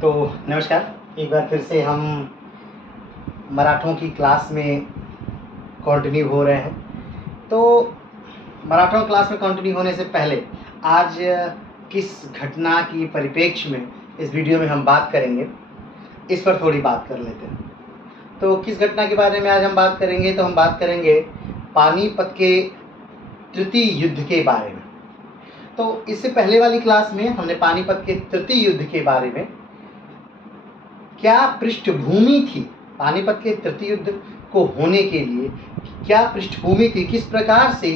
तो नमस्कार। एक बार फिर से हम मराठों की क्लास में कंटिन्यू हो रहे हैं। तो मराठों क्लास में कंटिन्यू होने से पहले आज किस घटना की परिप्रेक्ष्य में इस वीडियो में हम बात करेंगे, इस पर थोड़ी बात कर लेते हैं। तो किस घटना के बारे में आज हम बात करेंगे, तो हम बात करेंगे पानीपत के तृतीय युद्ध के बारे में। तो इससे पहले वाली क्लास में हमने पानीपत के तृतीय युद्ध के बारे में क्या पृष्ठभूमि थी, पानीपत के तृतीय युद्ध को होने के लिए क्या पृष्ठभूमि थी, किस प्रकार से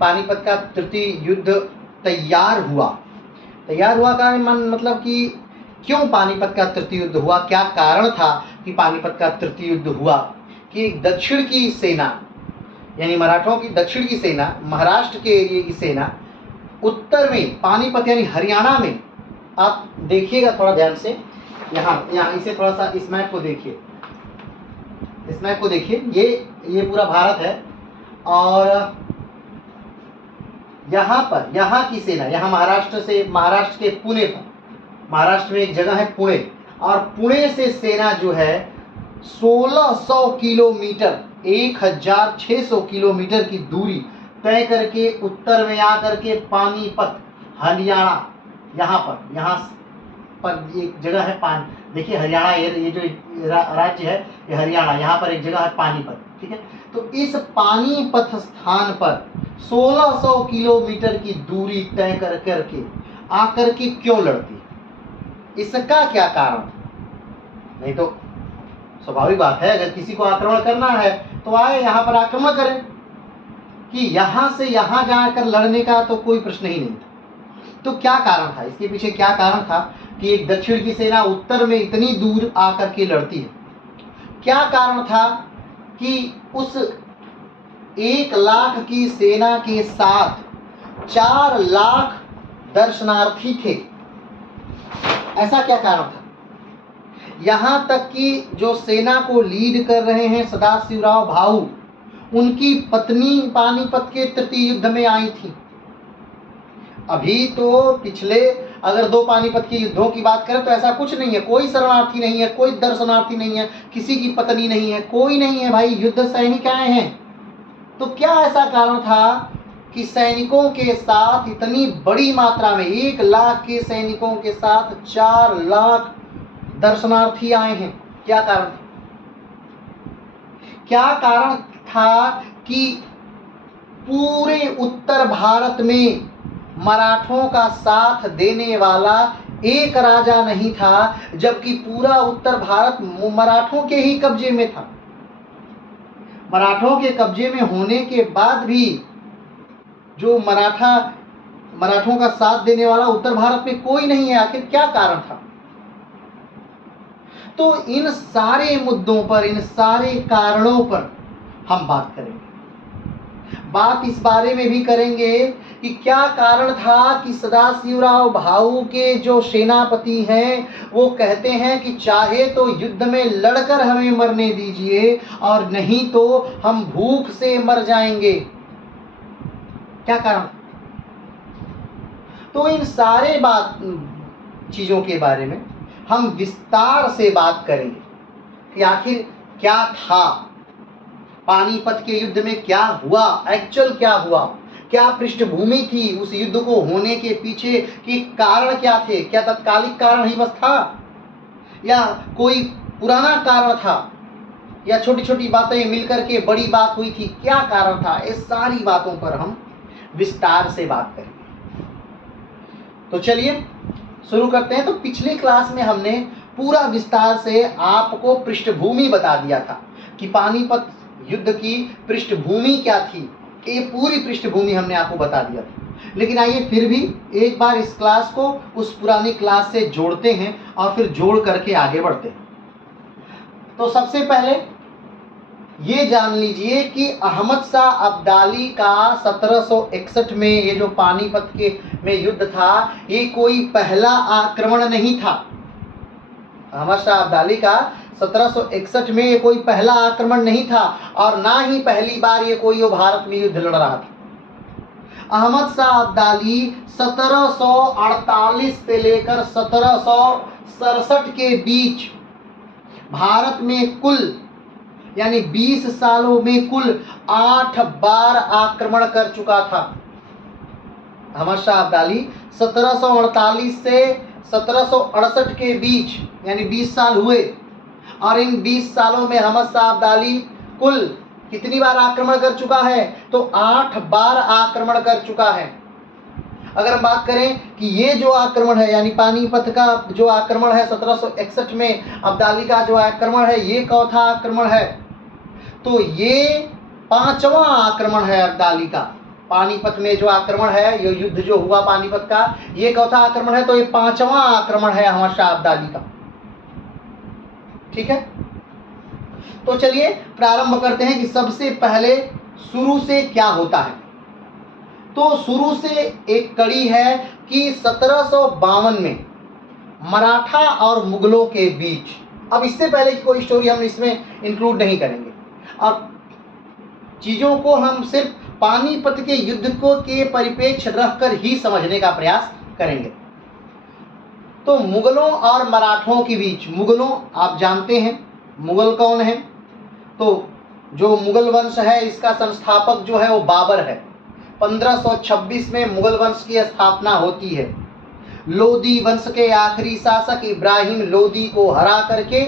पानीपत का तृतीय युद्ध तैयार हुआ का मतलब कि क्यों पानीपत का तृतीय युद्ध हुआ, क्या कारण था कि पानीपत का तृतीय युद्ध हुआ। कि दक्षिण की सेना यानी मराठों की दक्षिण की सेना, महाराष्ट्र के एरिए की सेना उत्तर में पानीपत यानी हरियाणा में, आप देखिएगा थोड़ा ध्यान से, यहाँ इसे थोड़ा सा इस मैप को देखिए, ये पूरा भारत है और यहाँ पर यहाँ की सेना, यहाँ महाराष्ट्र के पुणे पर, महाराष्ट्र में एक जगह है पुणे, और पुणे से सेना जो है 1600 किलोमीटर 1600 किलोमीटर की दूरी तय करके उत्तर में आकर के पानीपत हरियाणा, यहाँ पर एक जगह है देखिए हरियाणा, ये जो राज्य है ये हरियाणा, यहाँ पर एक जगह है पानीपत, ठीक है। तो इस पानीपत स्थान पर 1600 किलोमीटर की दूरी तय करके आकर के क्यों लड़ती, इसका क्या कारण? नहीं तो स्वाभाविक बात है, अगर किसी को आक्रमण करना है तो आए यहाँ पर आक्रमण करें, कि यहाँ से यहाँ जाकर लड़ने का तो कोई प्रश्न ही नहीं था। तो क्या कारण था, इसके पीछे क्या कारण था कि एक दक्षिण की सेना उत्तर में इतनी दूर आकर के लड़ती है? क्या कारण था कि उस 1 लाख की सेना के साथ 4 लाख दर्शनार्थी थे? ऐसा क्या कारण था? यहां तक कि जो सेना को लीड कर रहे हैं सदाशिवराव भाऊ, उनकी पत्नी पानीपत के तृतीय युद्ध में आई थी। अभी तो पिछले अगर 2 पानीपत के युद्धों की बात करें तो ऐसा कुछ नहीं है, कोई शरणार्थी नहीं है, कोई दर्शनार्थी नहीं है, किसी की पत्नी नहीं है, कोई नहीं है भाई, युद्ध सैनिक आए हैं। तो क्या ऐसा कारण था कि सैनिकों के साथ इतनी बड़ी मात्रा में 1 लाख के सैनिकों के साथ 4 लाख दर्शनार्थी आए हैं? क्या कारण था? क्या कारण था कि पूरे उत्तर भारत में मराठों का साथ देने वाला एक राजा नहीं था, जबकि पूरा उत्तर भारत मराठों के ही कब्जे में था। मराठों के कब्जे में होने के बाद भी जो मराठों का साथ देने वाला उत्तर भारत में कोई नहीं है, आखिर क्या कारण था? तो इन सारे मुद्दों पर, इन सारे कारणों पर हम बात करेंगे। बात इस बारे में भी करेंगे कि क्या कारण था कि सदाशिवराव भाऊ के जो सेनापति हैं वो कहते हैं कि चाहे तो युद्ध में लड़कर हमें मरने दीजिए और नहीं तो हम भूख से मर जाएंगे। क्या कारण? तो इन सारे चीजों के बारे में हम विस्तार से बात करेंगे कि आखिर क्या था, पानीपत के युद्ध में क्या हुआ, एक्चुअल क्या हुआ, क्या पृष्ठभूमि थी उस युद्ध को होने के पीछे, कि कारण क्या थे, क्या तत्कालिक कारण ही बस था या कोई पुराना कारण था, या छोटी छोटी बातें मिलकर के बड़ी बात हुई थी, क्या कारण था? इस सारी बातों पर हम विस्तार से बात करेंगे। तो चलिए शुरू करते हैं। तो पिछली क्लास में हमने पूरा विस्तार से आपको पृष्ठभूमि बता दिया था कि पानीपत युद्ध की पृष्ठभूमि क्या थी, ये पूरी पृष्ठभूमि हमने आपको बता दिया था। लेकिन आइए फिर भी एक बार इस क्लास को उस पुरानी क्लास से जोड़ते हैं और फिर जोड़ करके आगे बढ़ते हैं। तो सबसे पहले ये जान लीजिए कि अहमद शाह अब्दाली का 1761 में ये जो पानीपत के में युद्ध था, ये कोई पहला आक्रमण नहीं था। अहमद शाह अब्दाली का 1761 में ये कोई पहला आक्रमण नहीं था और ना ही पहली बार ये कोई भारत में युद्ध लड़ रहा था। अहमद शाह अब्दाली 1748 से लेकर 1967 के बीच भारत में कुल यानी 20 सालों में कुल 8 बार आक्रमण कर चुका था। अहमद शाह अब्दाली 1748 से 1768 के बीच यानी 20 साल हुए, और इन 20 सालों में अहमद शाह अब्दाली कुल कितनी बार आक्रमण कर चुका है? तो 8 बार आक्रमण कर चुका है। अगर हम बात करें कि ये जो आक्रमण है यानी पानीपत का जो आक्रमण है 1761 में अब्दाली का जो आक्रमण है, ये चौथा आक्रमण है, तो ये 5वां आक्रमण है अब्दाली का। पानीपत में जो आक्रमण है, ये युद्ध जो हुआ पानीपत का, ये चौथा आक्रमण है, तो ये 5वां आक्रमण है अहमद शाह अब्दाली का। ठीक है, तो चलिए प्रारंभ करते हैं कि सबसे पहले शुरू से क्या होता है। तो शुरू से एक कड़ी है कि 1752 में मराठा और मुगलों के बीच, अब इससे पहले की कोई स्टोरी हम इसमें इंक्लूड नहीं करेंगे, और चीज़ों को हम सिर्फ पानीपत के युद्ध को के परिप्रेक्ष्य रखकर ही समझने का प्रयास करेंगे। तो मुगलों और मराठों के बीच, मुगलों आप जानते हैं मुगल कौन है, तो जो मुगल वंश है इसका संस्थापक जो है वो बाबर है। 1526 में मुगल वंश की स्थापना होती है। लोदी वंश के आखिरी शासक इब्राहिम लोदी को हरा करके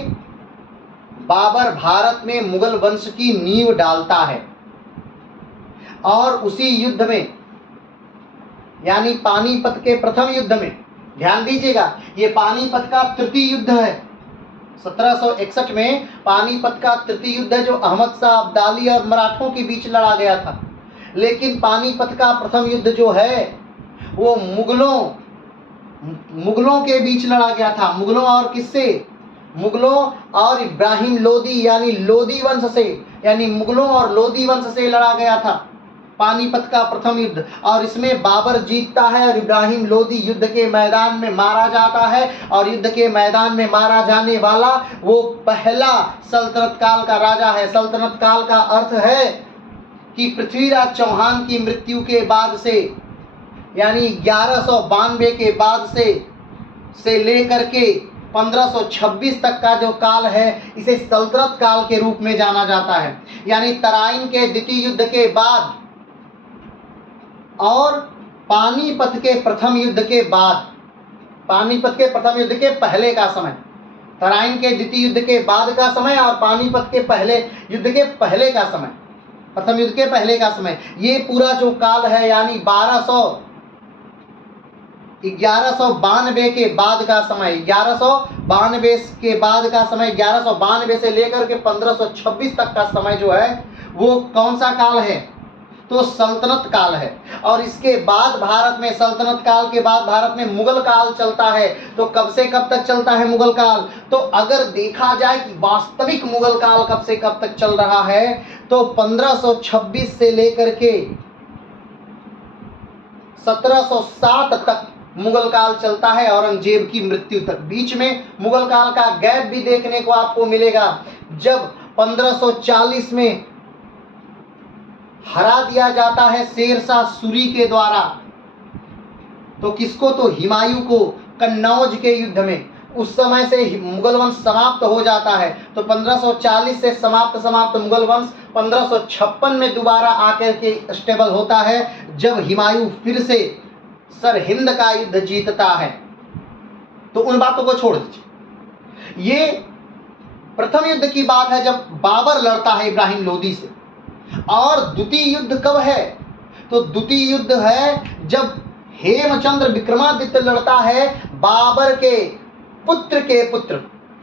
बाबर भारत में मुगल वंश की नींव डालता है, और उसी युद्ध में यानी पानीपत के प्रथम युद्ध में, ध्यान दीजिएगा ये पानीपत का तृतीय युद्ध है। 1761 में पानीपत का तृतीय युद्ध है जो अहमद शाह अब्दाली और मराठों के बीच लड़ा गया था। लेकिन पानीपत का प्रथम युद्ध जो है वो मुगलों के बीच लड़ा गया था। मुगलों और किससे? मुगलों और इब्राहिम लोदी यानी लोदी वंश से, यानी मुगलों और लोदी वंश से लड़ा गया था पानीपत का प्रथम युद्ध। और इसमें बाबर जीतता है और इब्राहिम लोदी युद्ध के मैदान में मारा जाता है, और युद्ध के मैदान में मारा जाने वाला वो पहला सल्तनत काल का राजा है। सल्तनत काल का अर्थ है कि पृथ्वीराज चौहान की मृत्यु के बाद से यानी 1192 के बाद से लेकर के 1526 तक का जो काल है इसे सल्तनत काल के रूप में जाना जाता है। यानी तराइन के द्वितीय युद्ध के बाद और पानीपत के प्रथम युद्ध के बाद, पानीपत के प्रथम युद्ध के पहले का समय, तराइन के द्वितीय युद्ध के बाद का समय और पानीपत के पहले युद्ध के पहले का समय, प्रथम युद्ध के पहले का समय, ये पूरा जो काल है यानी 1192 के बाद का समय, 1192 के बाद का समय, 1192 से लेकर के 1526 तक का समय जो है वो कौन सा काल है? तो सल्तनत काल है। और इसके बाद भारत में, सल्तनत काल के बाद भारत में मुगल काल चलता है। तो कब से कब तक चलता है मुगल काल? तो अगर देखा जाए कि वास्तविक मुगल काल कब से कब तक चल रहा है तो 1526 से लेकर के 1707 तक मुगल काल चलता है, औरंगजेब की मृत्यु तक। बीच में मुगल काल का गैप भी देखने को आपको मिलेगा, जब 1540 में हरा दिया जाता है शेरशाह सूरी के द्वारा, तो किसको? तो हुमायूं को, कन्नौज के युद्ध में। उस समय से मुगल वंश समाप्त हो जाता है। तो 1540 से समाप्त मुगल वंश 1556 में दोबारा आकर के स्टेबल होता है, जब हुमायूं फिर से सरहिंद का युद्ध जीतता है। तो उन बातों को छोड़ दीजिए, ये प्रथम युद्ध की बात है जब बाबर लड़ता है इब्राहिम लोदी से। और द्वितीय युद्ध कब है? तो द्वितीय युद्ध है जब हेमचंद्र विक्रमादित्य लड़ता है बाबर के पुत्र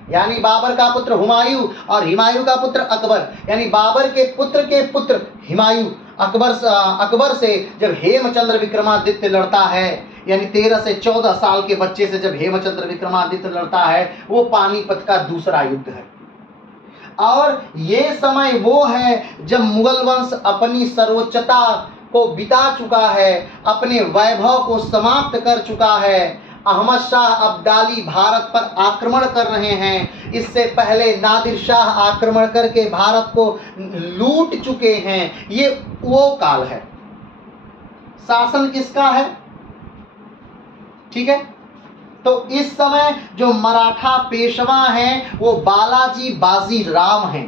यानी बाबर का पुत्र हुमायूं और हुमायूं का पुत्र अकबर, यानी बाबर के पुत्र हुमायूं अकबर से जब हेमचंद्र विक्रमादित्य लड़ता है, यानी 13 से 14 साल के बच्चे से जब हेमचंद्र विक्रमादित्य लड़ता है, वो पानीपत का दूसरा युद्ध है। और ये समय वो है जब मुगल वंश अपनी सर्वोच्चता को बिता चुका है, अपने वैभव को समाप्त कर चुका है। अहमद शाह अब्दाली भारत पर आक्रमण कर रहे हैं। इससे पहले नादिर शाह आक्रमण करके भारत को लूट चुके हैं। ये वो काल है। शासन किसका है? ठीक है, तो इस समय जो मराठा पेशवा हैं वो बालाजी बाजीराव हैं।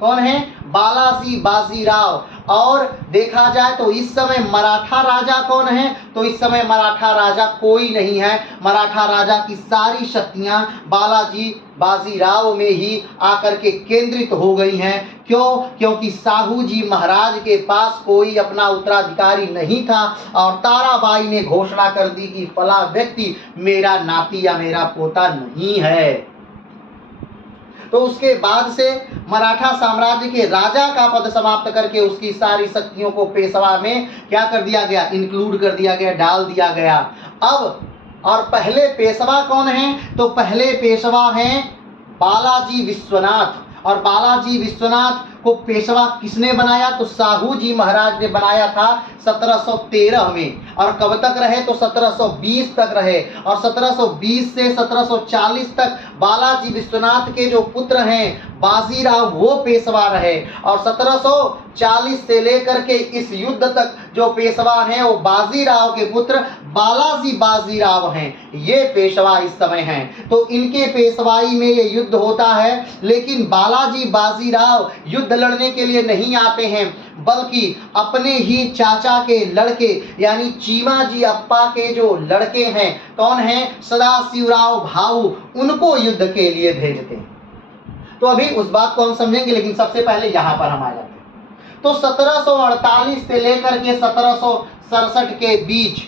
कौन है? बालाजी बाजीराव। और देखा जाए तो इस समय मराठा राजा कौन है? तो इस समय मराठा राजा कोई नहीं है। मराठा राजा की सारी शक्तियां बालाजी बाजीराव में ही आकर के केंद्रित हो गई हैं। क्यों? क्योंकि साहू जी महाराज के पास कोई अपना उत्तराधिकारी नहीं था और ताराबाई ने घोषणा कर दी कि फला व्यक्ति मेरा नाती या मेरा पोता नहीं है। तो उसके बाद से मराठा साम्राज्य के राजा का पद समाप्त करके उसकी सारी शक्तियों को पेशवा में क्या कर दिया गया? इंक्लूड कर दिया गया, डाल दिया गया। अब और पहले पेशवा कौन हैं? तो पहले पेशवा हैं बालाजी विश्वनाथ। और बालाजी विश्वनाथ को पेशवा किसने बनाया? तो साहू जी महाराज ने बनाया था 1713 में। और कब तक रहे? तो 1720 तक रहे। और 1720 से 1740 तक बालाजी विश्वनाथ के जो पुत्र हैं बाजीराव वो पेशवा रहे। और 1740 से लेकर के इस युद्ध तक जो पेशवा हैं वो बाजीराव के पुत्र बालाजी बाजीराव हैं। ये पेशवा इस समय हैं। तो इनके पेशवाई में ये युद्ध होता है। लेकिन बालाजी बाजीराव युद्ध लड़ने के लिए नहीं आते हैं, बल्कि अपने ही चाचा के लड़के यानी चीमाजी अप्पा के जो लड़के हैं, कौन हैं? सदाशिवराव भाऊ, उनको युद्ध के लिए भेजते हैं। तो अभी उस बात को हम समझेंगे, लेकिन सबसे पहले यहां पर हम आ जाते हैं। तो 1748 से लेकर के 1767 के बीच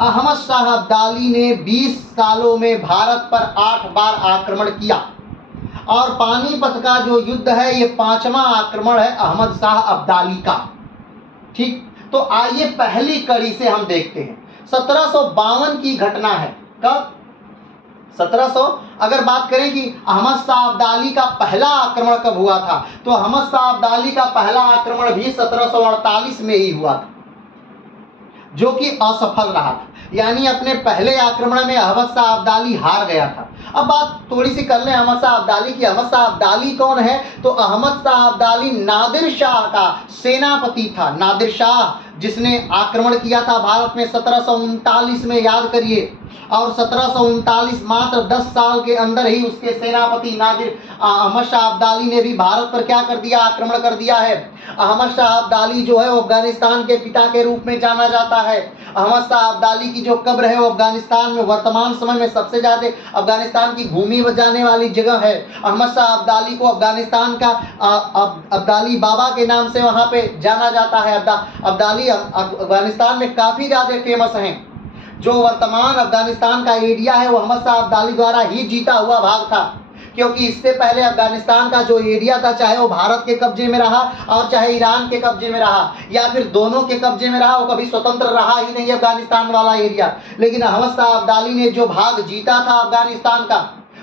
अहमद शाह अब्दाली ने 20 सालों में भारत पर 8 बार आक्रमण किया। और पानीपत का जो युद्ध है ये 5वां आक्रमण है अहमद शाह अब्दाली का। ठीक, तो आइए पहली कड़ी से हम देखते हैं। 1752 की घटना है। कब? 1700 अगर बात करें कि अहमद शाह अब्दाली का पहला आक्रमण कब हुआ था, तो अहमद शाह अब्दाली का पहला आक्रमण भी 1748 में ही हुआ था, जो कि असफल रहा था। यानी अपने पहले आक्रमण में अहमद शाह अब्दाली हार गया था। अब बात थोड़ी सी कर लें अहमद शाह अब्दाली की। अहमद शाह अब्दाली कौन है? तो अहमद शाह अब्दाली नादिर शाह का सेनापति था। नादिर शाह जिसने आक्रमण किया था भारत में 1739 में, याद करिए। और 1739 मात्र 10 साल के अंदर ही उसके सेनापति नादिर अहमद शाह अब्दाली ने भी भारत पर क्या कर दिया? आक्रमण कर दिया है। अहमद शाह अब्दाली जो है वो अफगानिस्तान के पिता के रूप में जाना जाता है। अहमद शाह अब्दाली की जो कब्र है वो अफगानिस्तान में वर्तमान समय में सबसे ज्यादा अफगानिस्तान की भूमि बचाने वाली जगह है। अहमद शाह अब्दाली को अफगानिस्तान का अब्दाली बाबा के नाम से वहाँ पे जाना जाता है। अब्दाली अफगानिस्तान में काफ़ी ज़्यादा फेमस हैं। जो वर्तमान अफगानिस्तान का एरिया है वो अहमद शाह अब्दाली द्वारा ही जीता हुआ भाग था, क्योंकि इससे पहले अफगानिस्तान का जो एरिया था, चाहे वो भारत के कब्जे में रहा और चाहे ईरान के कब्जे में रहा या फिर दोनों के कब्जे में रहा, वो कभी स्वतंत्र रहा ही नहीं अफगानिस्तान वाला एरिया। लेकिन अहमद शाह अब्दाली ने जो भाग जीता था अफगानिस्तान का,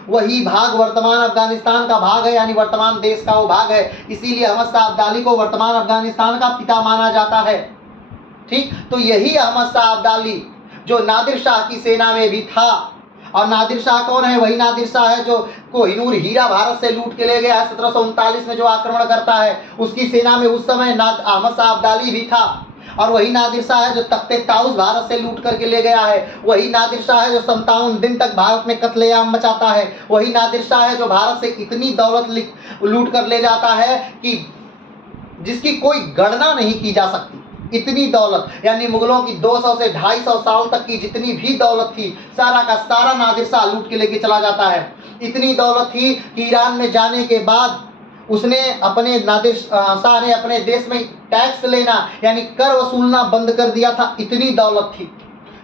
वही भाग वर्तमान अफगानिस्तान का भाग है, यानी वर्तमान देश का वो भाग है। इसीलिए अहमद शाह अब्दाली को वर्तमान अफगानिस्तान का पिता माना जाता है। ठीक, तो यही अहमद शाह अब्दाली जो नादिर शाह की सेना में भी था। और नादिर शाह कौन है? वही नादिर शाह है जो कोहिनूर हीरा भारत से लूट के ले गया है 1739 में, जो आक्रमण करता है। उसकी सेना में उस समय अहमद शाह अब्दाली भी था। और वही नादिर शाह है जो तख्ते ताउस भारत से लूट करके ले गया है। वही नादिर शाह है जो 57 दिन तक भारत में कत्लेआम मचाता है। वही नादिर शाह है जो भारत से इतनी दौलत लूट कर ले जाता है कि जिसकी कोई गणना नहीं की जा सकती। इतनी दौलत, यानी मुगलों की 200 से 250 साल तक की जितनी भी दौलत थी, सारा का सारा नादिर शाह लूट के लेके चला जाता है। इतनी दौलत थी कि ईरान में जाने के बाद उसने अपने नादिर शाह ने अपने देश में टैक्स लेना यानी कर वसूलना बंद कर दिया था, इतनी दौलत थी।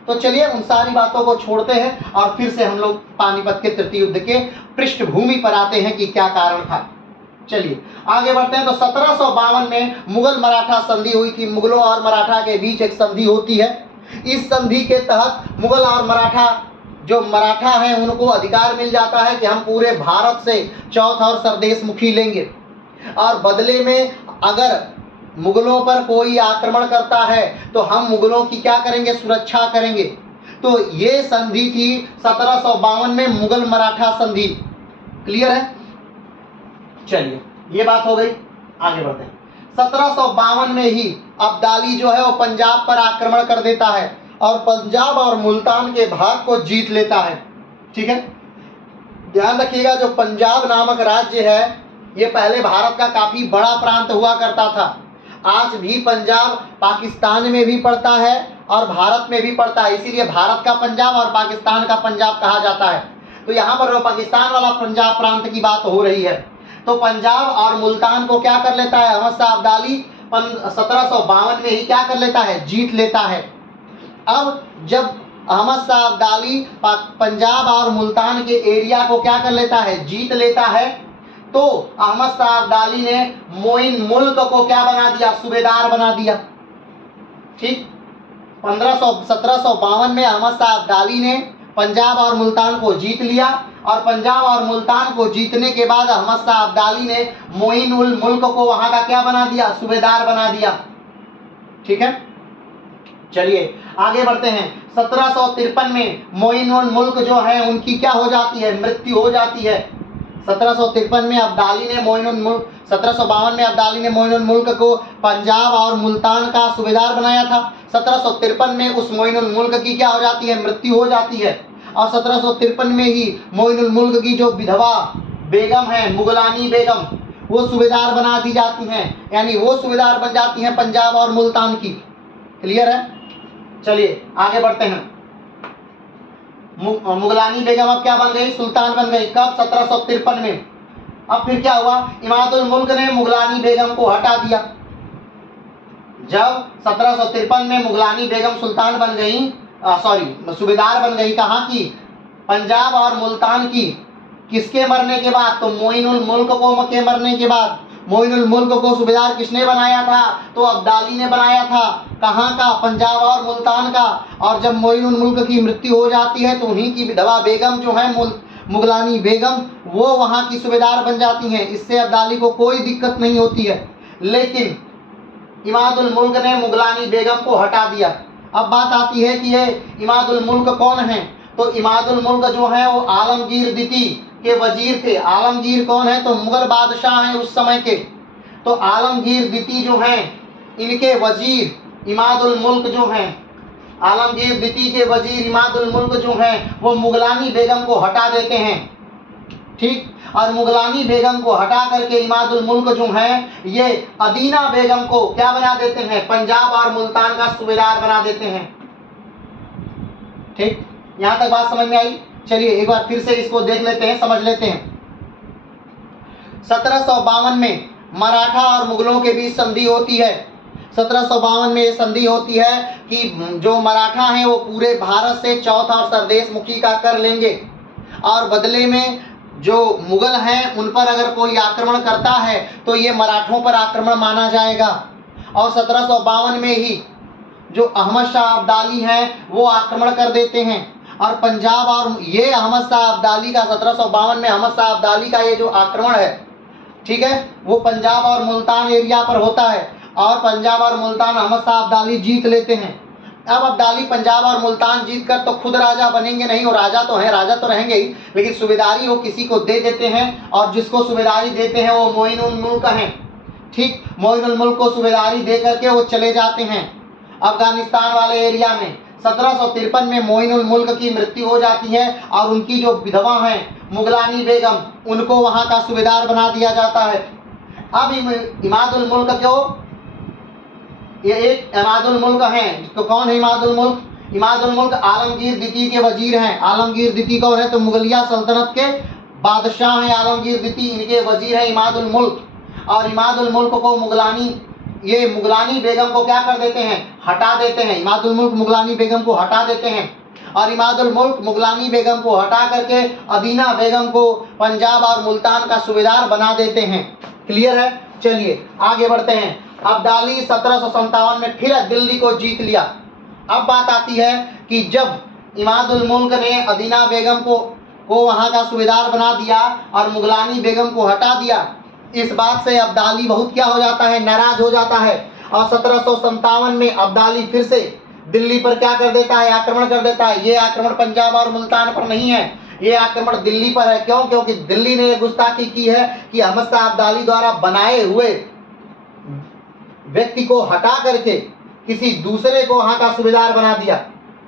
तो चलिए उन सारी बातों को छोड़ते हैं और फिर से हम लोग पानीपत के तृतीय युद्ध के पृष्ठभूमि पर आते हैं कि क्या कारण था। चलिए आगे बढ़ते हैं। तो 1752 में मुगल मराठा संधि हुई थी। मुगलों और मराठा के बीच एक संधि होती है। इस संधि के तहत मुगल और मराठा जो मराठा हैं उनको अधिकार मिल जाता है कि हम पूरे भारत से चौथ और सरदेशमुखी लेंगे, और बदले में अगर मुगलों पर कोई आक्रमण करता है तो हम मुगलों की क्या करेंगे? सुरक्षा करेंगे। तो ये संधि थी 1752 में, मुगल मराठा संधि। क्लियर है? चलिए ये बात हो गई, आगे बढ़ते हैं। 1752 में ही अब्दाली जो है वो पंजाब पर आक्रमण कर देता है। और पंजाब और मुल्तान के भाग को जीत लेता है। ठीक है, ध्यान रखिएगा, जो पंजाब नामक राज्य है ये पहले भारत का काफी बड़ा प्रांत हुआ करता था। आज भी पंजाब पाकिस्तान में भी पड़ता है और भारत में भी पड़ता है, इसीलिए भारत का पंजाब और पाकिस्तान का पंजाब कहा जाता है। तो यहाँ पर जो पाकिस्तान वाला पंजाब प्रांत की बात हो रही है, तो पंजाब और मुल्तान को क्या कर लेता है अहमद शाह अब्दाली 1752 में ही क्या कर लेता है, जीत लेता है। अब जब अहमद शाह अब्दाली पंजाब और मुल्तान के एरिया को क्या कर लेता है, जीत लेता है, तो अहमद शाह अब्दाली ने मोइन मुल्क को क्या बना दिया, सूबेदार बना दिया। ठीक, 1752 में अहमद शाह अब्दाली ने पंजाब और मुल्तान को जीत लिया और पंजाब और मुल्तान को जीतने के बाद अहमद शाह अब्दाली ने मोइन उल मुल्क को वहां का क्या बना दिया, सूबेदार बना दिया। ठीक है, चलिए आगे बढ़ते हैं। 1753 में मोइन उल मुल्क जो है उनकी क्या हो जाती है, मृत्यु हो जाती है। 1753 में अब्दाली ने मोइन उल मुल्क 1752 में अब्दाली ने मोइन उल मुल्क को पंजाब और मुल्तान का सूबेदार बनाया था। 1753 में उस मोइन उल मुल्क की क्या हो जाती है, मृत्यु हो जाती है और 1753 में ही मोइन उल मुल्क की जो विधवा बेगम है मुगलानी बेगम, वो सूबेदार बना दी जाती हैं, यानी वो सूबेदार बन जाती हैं पंजाब और मुल्तान की। क्लियर है, चलिए आगे बढ़ते हैं। मुगलानी बेगम अब क्या बन गई, सुल्तान बन गई। कब, 1753 में। अब फिर क्या हुआ, इमादुल मुल्क ने मुगलानी बेगम को हटा दिया। जब 1753 में मुगलानी बेगम सुल्तान बन गई, सूबेदार बन गई, कहाँ की, पंजाब और मुल्तान की। किसके मरने के बाद, तो मोइन उल मुल्क को के मरने के बाद। मोइन उल मुल्क को सूबेदार किसने बनाया था, तो अब्दाली ने बनाया था। कहाँ का, पंजाब और मुल्तान का। और जब मोइन उल मुल्क की मृत्यु हो जाती है तो उन्हीं की विधवा बेगम जो है मुगलानी बेगम, वो वहाँ की सूबेदार बन जाती हैं। इससे अब्दाली को कोई दिक्कत नहीं होती है, लेकिन इमादुल मुल्क ने मुगलानी बेगम को हटा दिया। अब बात आती है कि ये इमादुल मुल्क कौन है, तो इमादुल मुल्क जो है वो आलमगीर द्वितीय के वजीर थे। आलमगीर कौन है, तो मुगल बादशाह हैं उस समय के। तो आलमगीर द्वितीय जो हैं इनके वजीर इमादुल मुल्क जो हैं, आलमगीर द्वितीय के वजीर इमादुल मुल्क जो हैं वो मुगलानी बेगम को हटा देते हैं। ठीक, और मुगलानी बेगम को हटा करके इमादुल मुल्क जो हैं ये अदीना बेगम को क्या बना देते हैं, पंजाब और मुल्तान का सूबेदार बना देते हैं। ठीक, यहां तक बात समझ में आई। चलिए एक बार फिर से इसको देख लेते हैं, समझ लेते हैं। 1752 में मराठा और मुगलों के बीच संधि होती है। 1752 में ये संधि होती है कि जो मराठा हैं वो पूरे भारत से चौथ और सरदेश मुखी का कर लेंगे और बदले में जो मुगल हैं उन पर अगर कोई आक्रमण करता है तो ये मराठों पर आक्रमण माना जाएगा। और 1752 में ही जो अहमद शाह अब्दाली हैं वो आक्रमण कर देते हैं और पंजाब, और ये अहमद शाह अब्दाली का 1752 में अहमद शाह अब्दाली का ये जो आक्रमण है, ठीक है, वो पंजाब और मुल्तान एरिया पर होता है और पंजाब और मुल्तान अहमद शाह अब्दाली जीत लेते हैं। अब अब्दाली पंजाब और मुल्तान जीत कर तो खुद राजा बनेंगे नहीं, और राजा तो हैं, राजा तो रहेंगे ही, लेकिन सूबेदारी वो किसी को दे देते हैं और जिसको सूबेदारी देते हैं वो मोइन उल मुल्क हैं। ठीक, मोइन उल मुल्क को सूबेदारी दे करके वो चले जाते हैं अफगानिस्तान वाले एरिया में। 1753 में मोइन उल मुल्क की मृत्यु हो जाती है और उनकी जो विधवा हैं मुगलानी बेगम, उनको वहाँ का सूबेदार बना दिया जाता है। अब इमादुल मुल्क क्यों, ये एक इमादुल मुल्क हैं, तो कौन है इमादुल मुल्क, इमादुल मुल्क आलमगीर द्वितीय के वजीर हैं। आलमगीर द्वितीय कौन है, तो मुगलिया सल्तनत के बादशाह हैं आलमगीर द्वितीय, इनके वजीर हैं इमादुल मुल्क। और इमादुल मुल्क को मुगलानी बेगम को क्या कर देते हैं, हटा देते हैं। इमादुल मुल्क मुगलानी बेगम को हटा देते हैं और इमादुल मुल्क मुगलानी बेगम को हटा करके अदीना बेगम को पंजाब और मुल्तान का सूबेदार बना देते हैं। क्लियर है, चलिए आगे बढ़ते हैं। अब्दाली 1757 में फिर दिल्ली को जीत लिया। अब बात आती है कि जब इमादुल मुल्क ने अदीना बेगम को वहाँ का सूबेदार बना दिया और मुगलानी बेगम को हटा दिया, इस बात से अब्दाली बहुत क्या हो जाता है, नाराज हो जाता है। और 1757 में अब्दाली फिर से दिल्ली पर क्या कर देता है, आक्रमण कर देता है। ये आक्रमण पंजाब और मुल्तान पर नहीं है, ये आक्रमण दिल्ली पर है। क्यों, क्योंकि दिल्ली ने यह गुस्ताखी की है कि अहमद शाह अब्दाली द्वारा बनाए हुए व्यक्ति को हटा करके किसी दूसरे को वहाँ का सूबेदार बना दिया।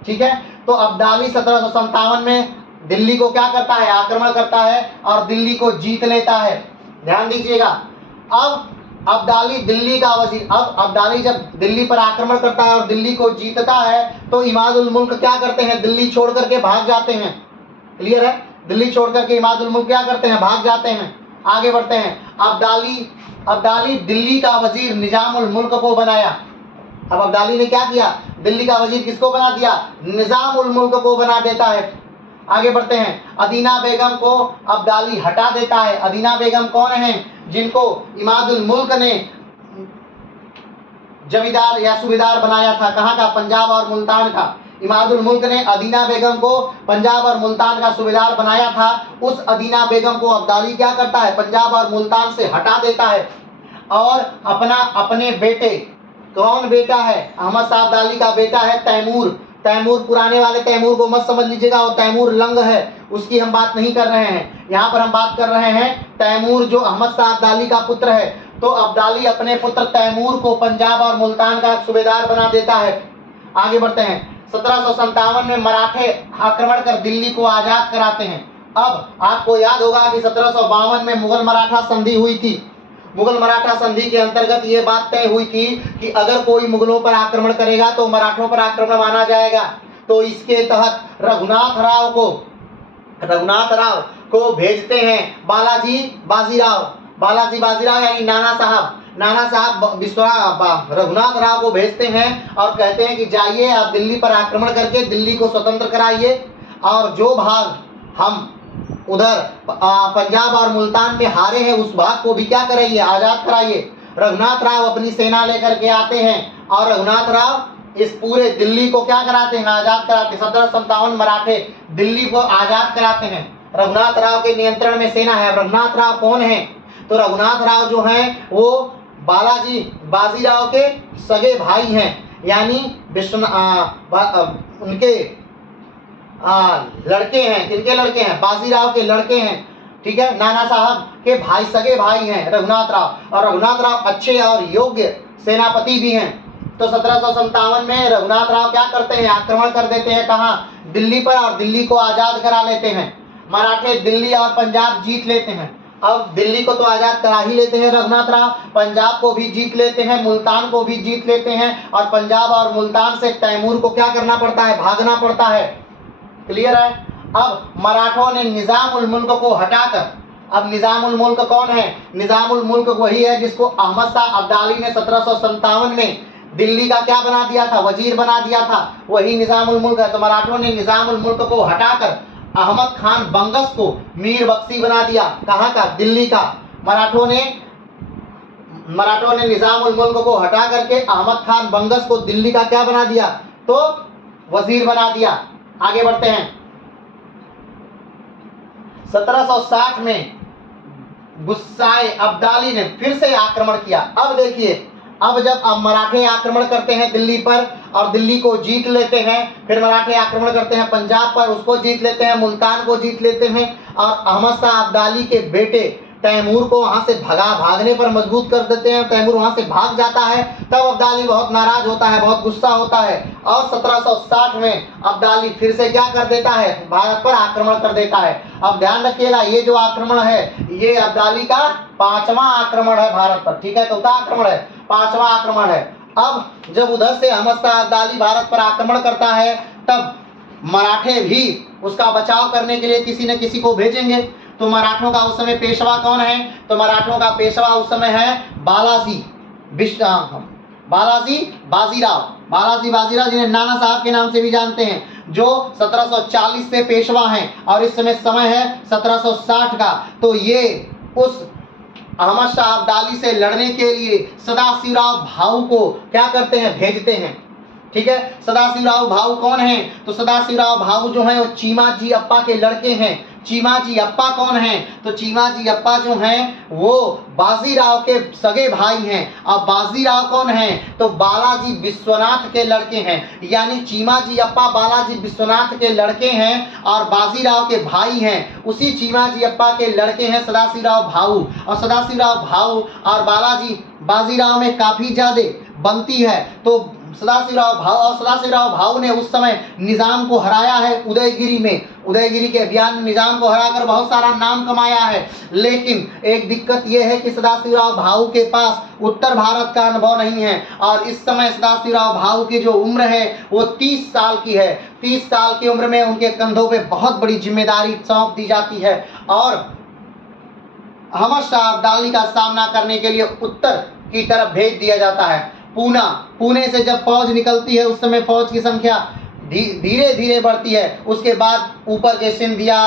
ठीक है। तो अब्दाली 1757 में दिल्ली को क्या करता है, आक्रमण करता है और दिल्ली को जीत लेता है। ध्यान दीजिएगा। अब अब्दाली दिल्ली का वजीर, अब अब्दाली जब दिल्ली पर आक्रमण करता है और दिल्ली को जीतता है तो इमादुल मुल्क क्या करते हैं, दिल्ली छोड़ करके भाग जाते हैं। क्लियर है, दिल्ली छोड़ करके इमादुल मुल्क क्या करते हैं, भाग जाते हैं। आगे बढ़ते हैं। अब्दाली दिल्ली का वजीर निजामुल मुल्क को बनाया। अब अब्दाली ने क्या किया, दिल्ली का वजीर किसको बना दिया, निजामुल मुल्क को बना देता है। आगे बढ़ते हैं। अदीना बेगम को अब्दाली हटा देता है। अदीना बेगम कौन है, जिनको इमादुल मुल्क ने जमींदार या सूबेदार बनाया था, कहाँ का, पंजाब और मुल्तान का। इमादुल मुल्क ने अदीना बेगम को पंजाब और मुल्तान का सूबेदार बनाया था। उस अदीना बेगम को अब्दाली क्या करता है, पंजाब और मुल्तान से हटा देता है और अपने बेटे, कौन बेटा है, अहमद शाह अब्दाली का बेटा है तैमूर। तैमूर पुराने वाले तैमूर को मत समझ लीजिएगा, वो तैमूर लंग है, उसकी हम बात नहीं कर रहे हैं। यहाँ पर हम बात कर रहे हैं तैमूर जो अहमद शाह अब्दाली का पुत्र है। तो अब्दाली अपने पुत्र तैमूर को पंजाब और मुल्तान का सूबेदार बना देता है। आगे बढ़ते हैं। 1757 में मराठे आक्रमण कर दिल्ली को आजाद कराते हैं। अब आपको याद होगा कि 1752 में मुगल मराठा संधि हुई थी। मुगल मराठा संधि के अंतर्गत ये बात तय हुई थी कि अगर कोई मुगलों पर आक्रमण करेगा तो मराठों पर आक्रमण माना जाएगा। तो इसके तहत रघुनाथ राव को भेजते हैं बालाजी बाजीराव यानी नाना साहब रघुनाथ राव को भेजते हैं और कहते हैं कि जाइए आप दिल्ली पर आक्रमण करके दिल्ली को स्वतंत्र कराइए और जो भाग हम उधर पंजाब और मुल्तान में हारे हैं उस भाग को भी क्या कराइए, आजाद कराइए। रघुनाथ राव अपनी सेना लेकर के आते हैं और रघुनाथ राव इस पूरे दिल्ली को क्या कराते हैं, आजाद कराते हैं। 1757 मराठे दिल्ली को आजाद कराते हैं। रघुनाथ राव के नियंत्रण में सेना है। रघुनाथ राव कौन है, तो रघुनाथ राव जो हैं वो बाजीराव के सगे भाई हैं, यानी उनके लड़के हैं। किनके लड़के हैं, बाजीराव के लड़के हैं। ठीक है, नाना साहब के भाई, सगे भाई हैं रघुनाथ राव, और रघुनाथ राव अच्छे और योग्य सेनापति भी हैं। तो 1757 में रघुनाथ राव क्या करते हैं, आक्रमण कर देते हैं कहाँ, दिल्ली पर, और दिल्ली को आजाद करा लेते हैं। मराठे दिल्ली और पंजाब जीत लेते हैं। अब दिल्ली को तो आजाद करा ही लेते हैं रघुनाथ राव, पंजाब को भी जीत लेते हैं, मुल्तान को भी जीत लेते हैं, और पंजाब और मुल्तान से तैमूर को क्या करना पड़ता है, भागना पड़ता है। क्लियर है। अब मराठों ने निजामुल मुल्क को हटाकर, अब निजामुल मुल्क कौन है, निजामुल मुल्क वही है जिसको अहमद शाह अब्दाली ने 1757 में दिल्ली का क्या बना दिया था, वजीर बना दिया था, वही निजामुल मुल्क है। तो मराठों ने निजामुल मुल्क को हटाकर अहमद खान बंगस को मीर बख्शी बना दिया। कहाँ का, दिल्ली का। मराठों ने निजामुल मुल्क को हटा करके अहमद खान बंगस को दिल्ली का क्या बना दिया, तो वजीर बना दिया। आगे बढ़ते हैं। 1760 में गुस्साए अब्दाली ने फिर से आक्रमण किया। अब देखिए, अब जब मराठे आक्रमण करते हैं दिल्ली पर और दिल्ली को जीत लेते हैं, फिर मराठे आक्रमण करते हैं पंजाब पर, उसको जीत लेते हैं, मुल्तान को जीत लेते हैं, और अहमद शाह अब्दाली के बेटे तैमूर को वहां से भागने पर मजबूर कर देते हैं। तैमूर वहां से भाग जाता है। तब अब्दाली बहुत नाराज होता है, बहुत गुस्सा होता है, और 1760 में अब्दाली फिर से क्या कर देता है, भारत पर आक्रमण कर देता है। अब ध्यान रखिएगा, ये जो आक्रमण है ये अब्दाली का 5वां आक्रमण है भारत पर। ठीक है, चौथा आक्रमण है, 5वां आक्रमण है। अब जब उधर से अहमद शाह अब्दाली भारत पर आक्रमण करता है तब मराठे भी उसका बचाव करने के लिए किसी न किसी को भेजेंगे। तो मराठों का उस समय पेशवा कौन है, तो मराठों का पेशवा उस समय है बालाजी बाजीराव, जिन्हें नाना साहब के नाम से भी जानते हैं, जो 1740 से पेशवा हैं, और इस समय है 1760 का। तो ये उस अहमद शाह अब्दाली से लड़ने के लिए सदाशिवराव भाऊ को क्या करते हैं, भेजते हैं। ठीक है, सदाशिवराव भाऊ कौन है, तो सदाशिवराव भाऊ जो है वो चीमाजी अप्पा के लड़के हैं। चीमाजी अप्पा कौन है, तो चीमाजी अप्पा जो हैं वो बाजीराव के सगे भाई हैं। अब बाजीराव कौन है, तो बालाजी विश्वनाथ के लड़के हैं, यानी चीमाजी अप्पा बालाजी विश्वनाथ के लड़के हैं और बाजीराव के भाई हैं। उसी चीमाजी अप्पा के लड़के हैं सदाशिवराव भाऊ, और सदाशिवराव भाऊ और बाजीराव में काफ़ी ज़्यादा बनती है तो सदाशिवराव भाऊ ने उस समय निजाम को हराया है उदयगिरी में। उदयगिरी के अभियान में निजाम को हराकर बहुत सारा नाम कमाया है। लेकिन एक दिक्कत यह है कि सदाशिवराव भाऊ के पास उत्तर भारत का अनुभव नहीं है और इस समय सदाशिवराव भाऊ की जो उम्र है वो 30 साल की है। 30 साल की उम्र में उनके कंधों पे बहुत बड़ी जिम्मेदारी सौंप दी जाती है और अहमद शाह अब्दाली का सामना करने के लिए उत्तर की तरफ भेज दिया जाता है। पुणे से जब फौज निकलती है उस समय फौज की संख्या धीरे धीरे बढ़ती है। उसके बाद ऊपर के सिंधिया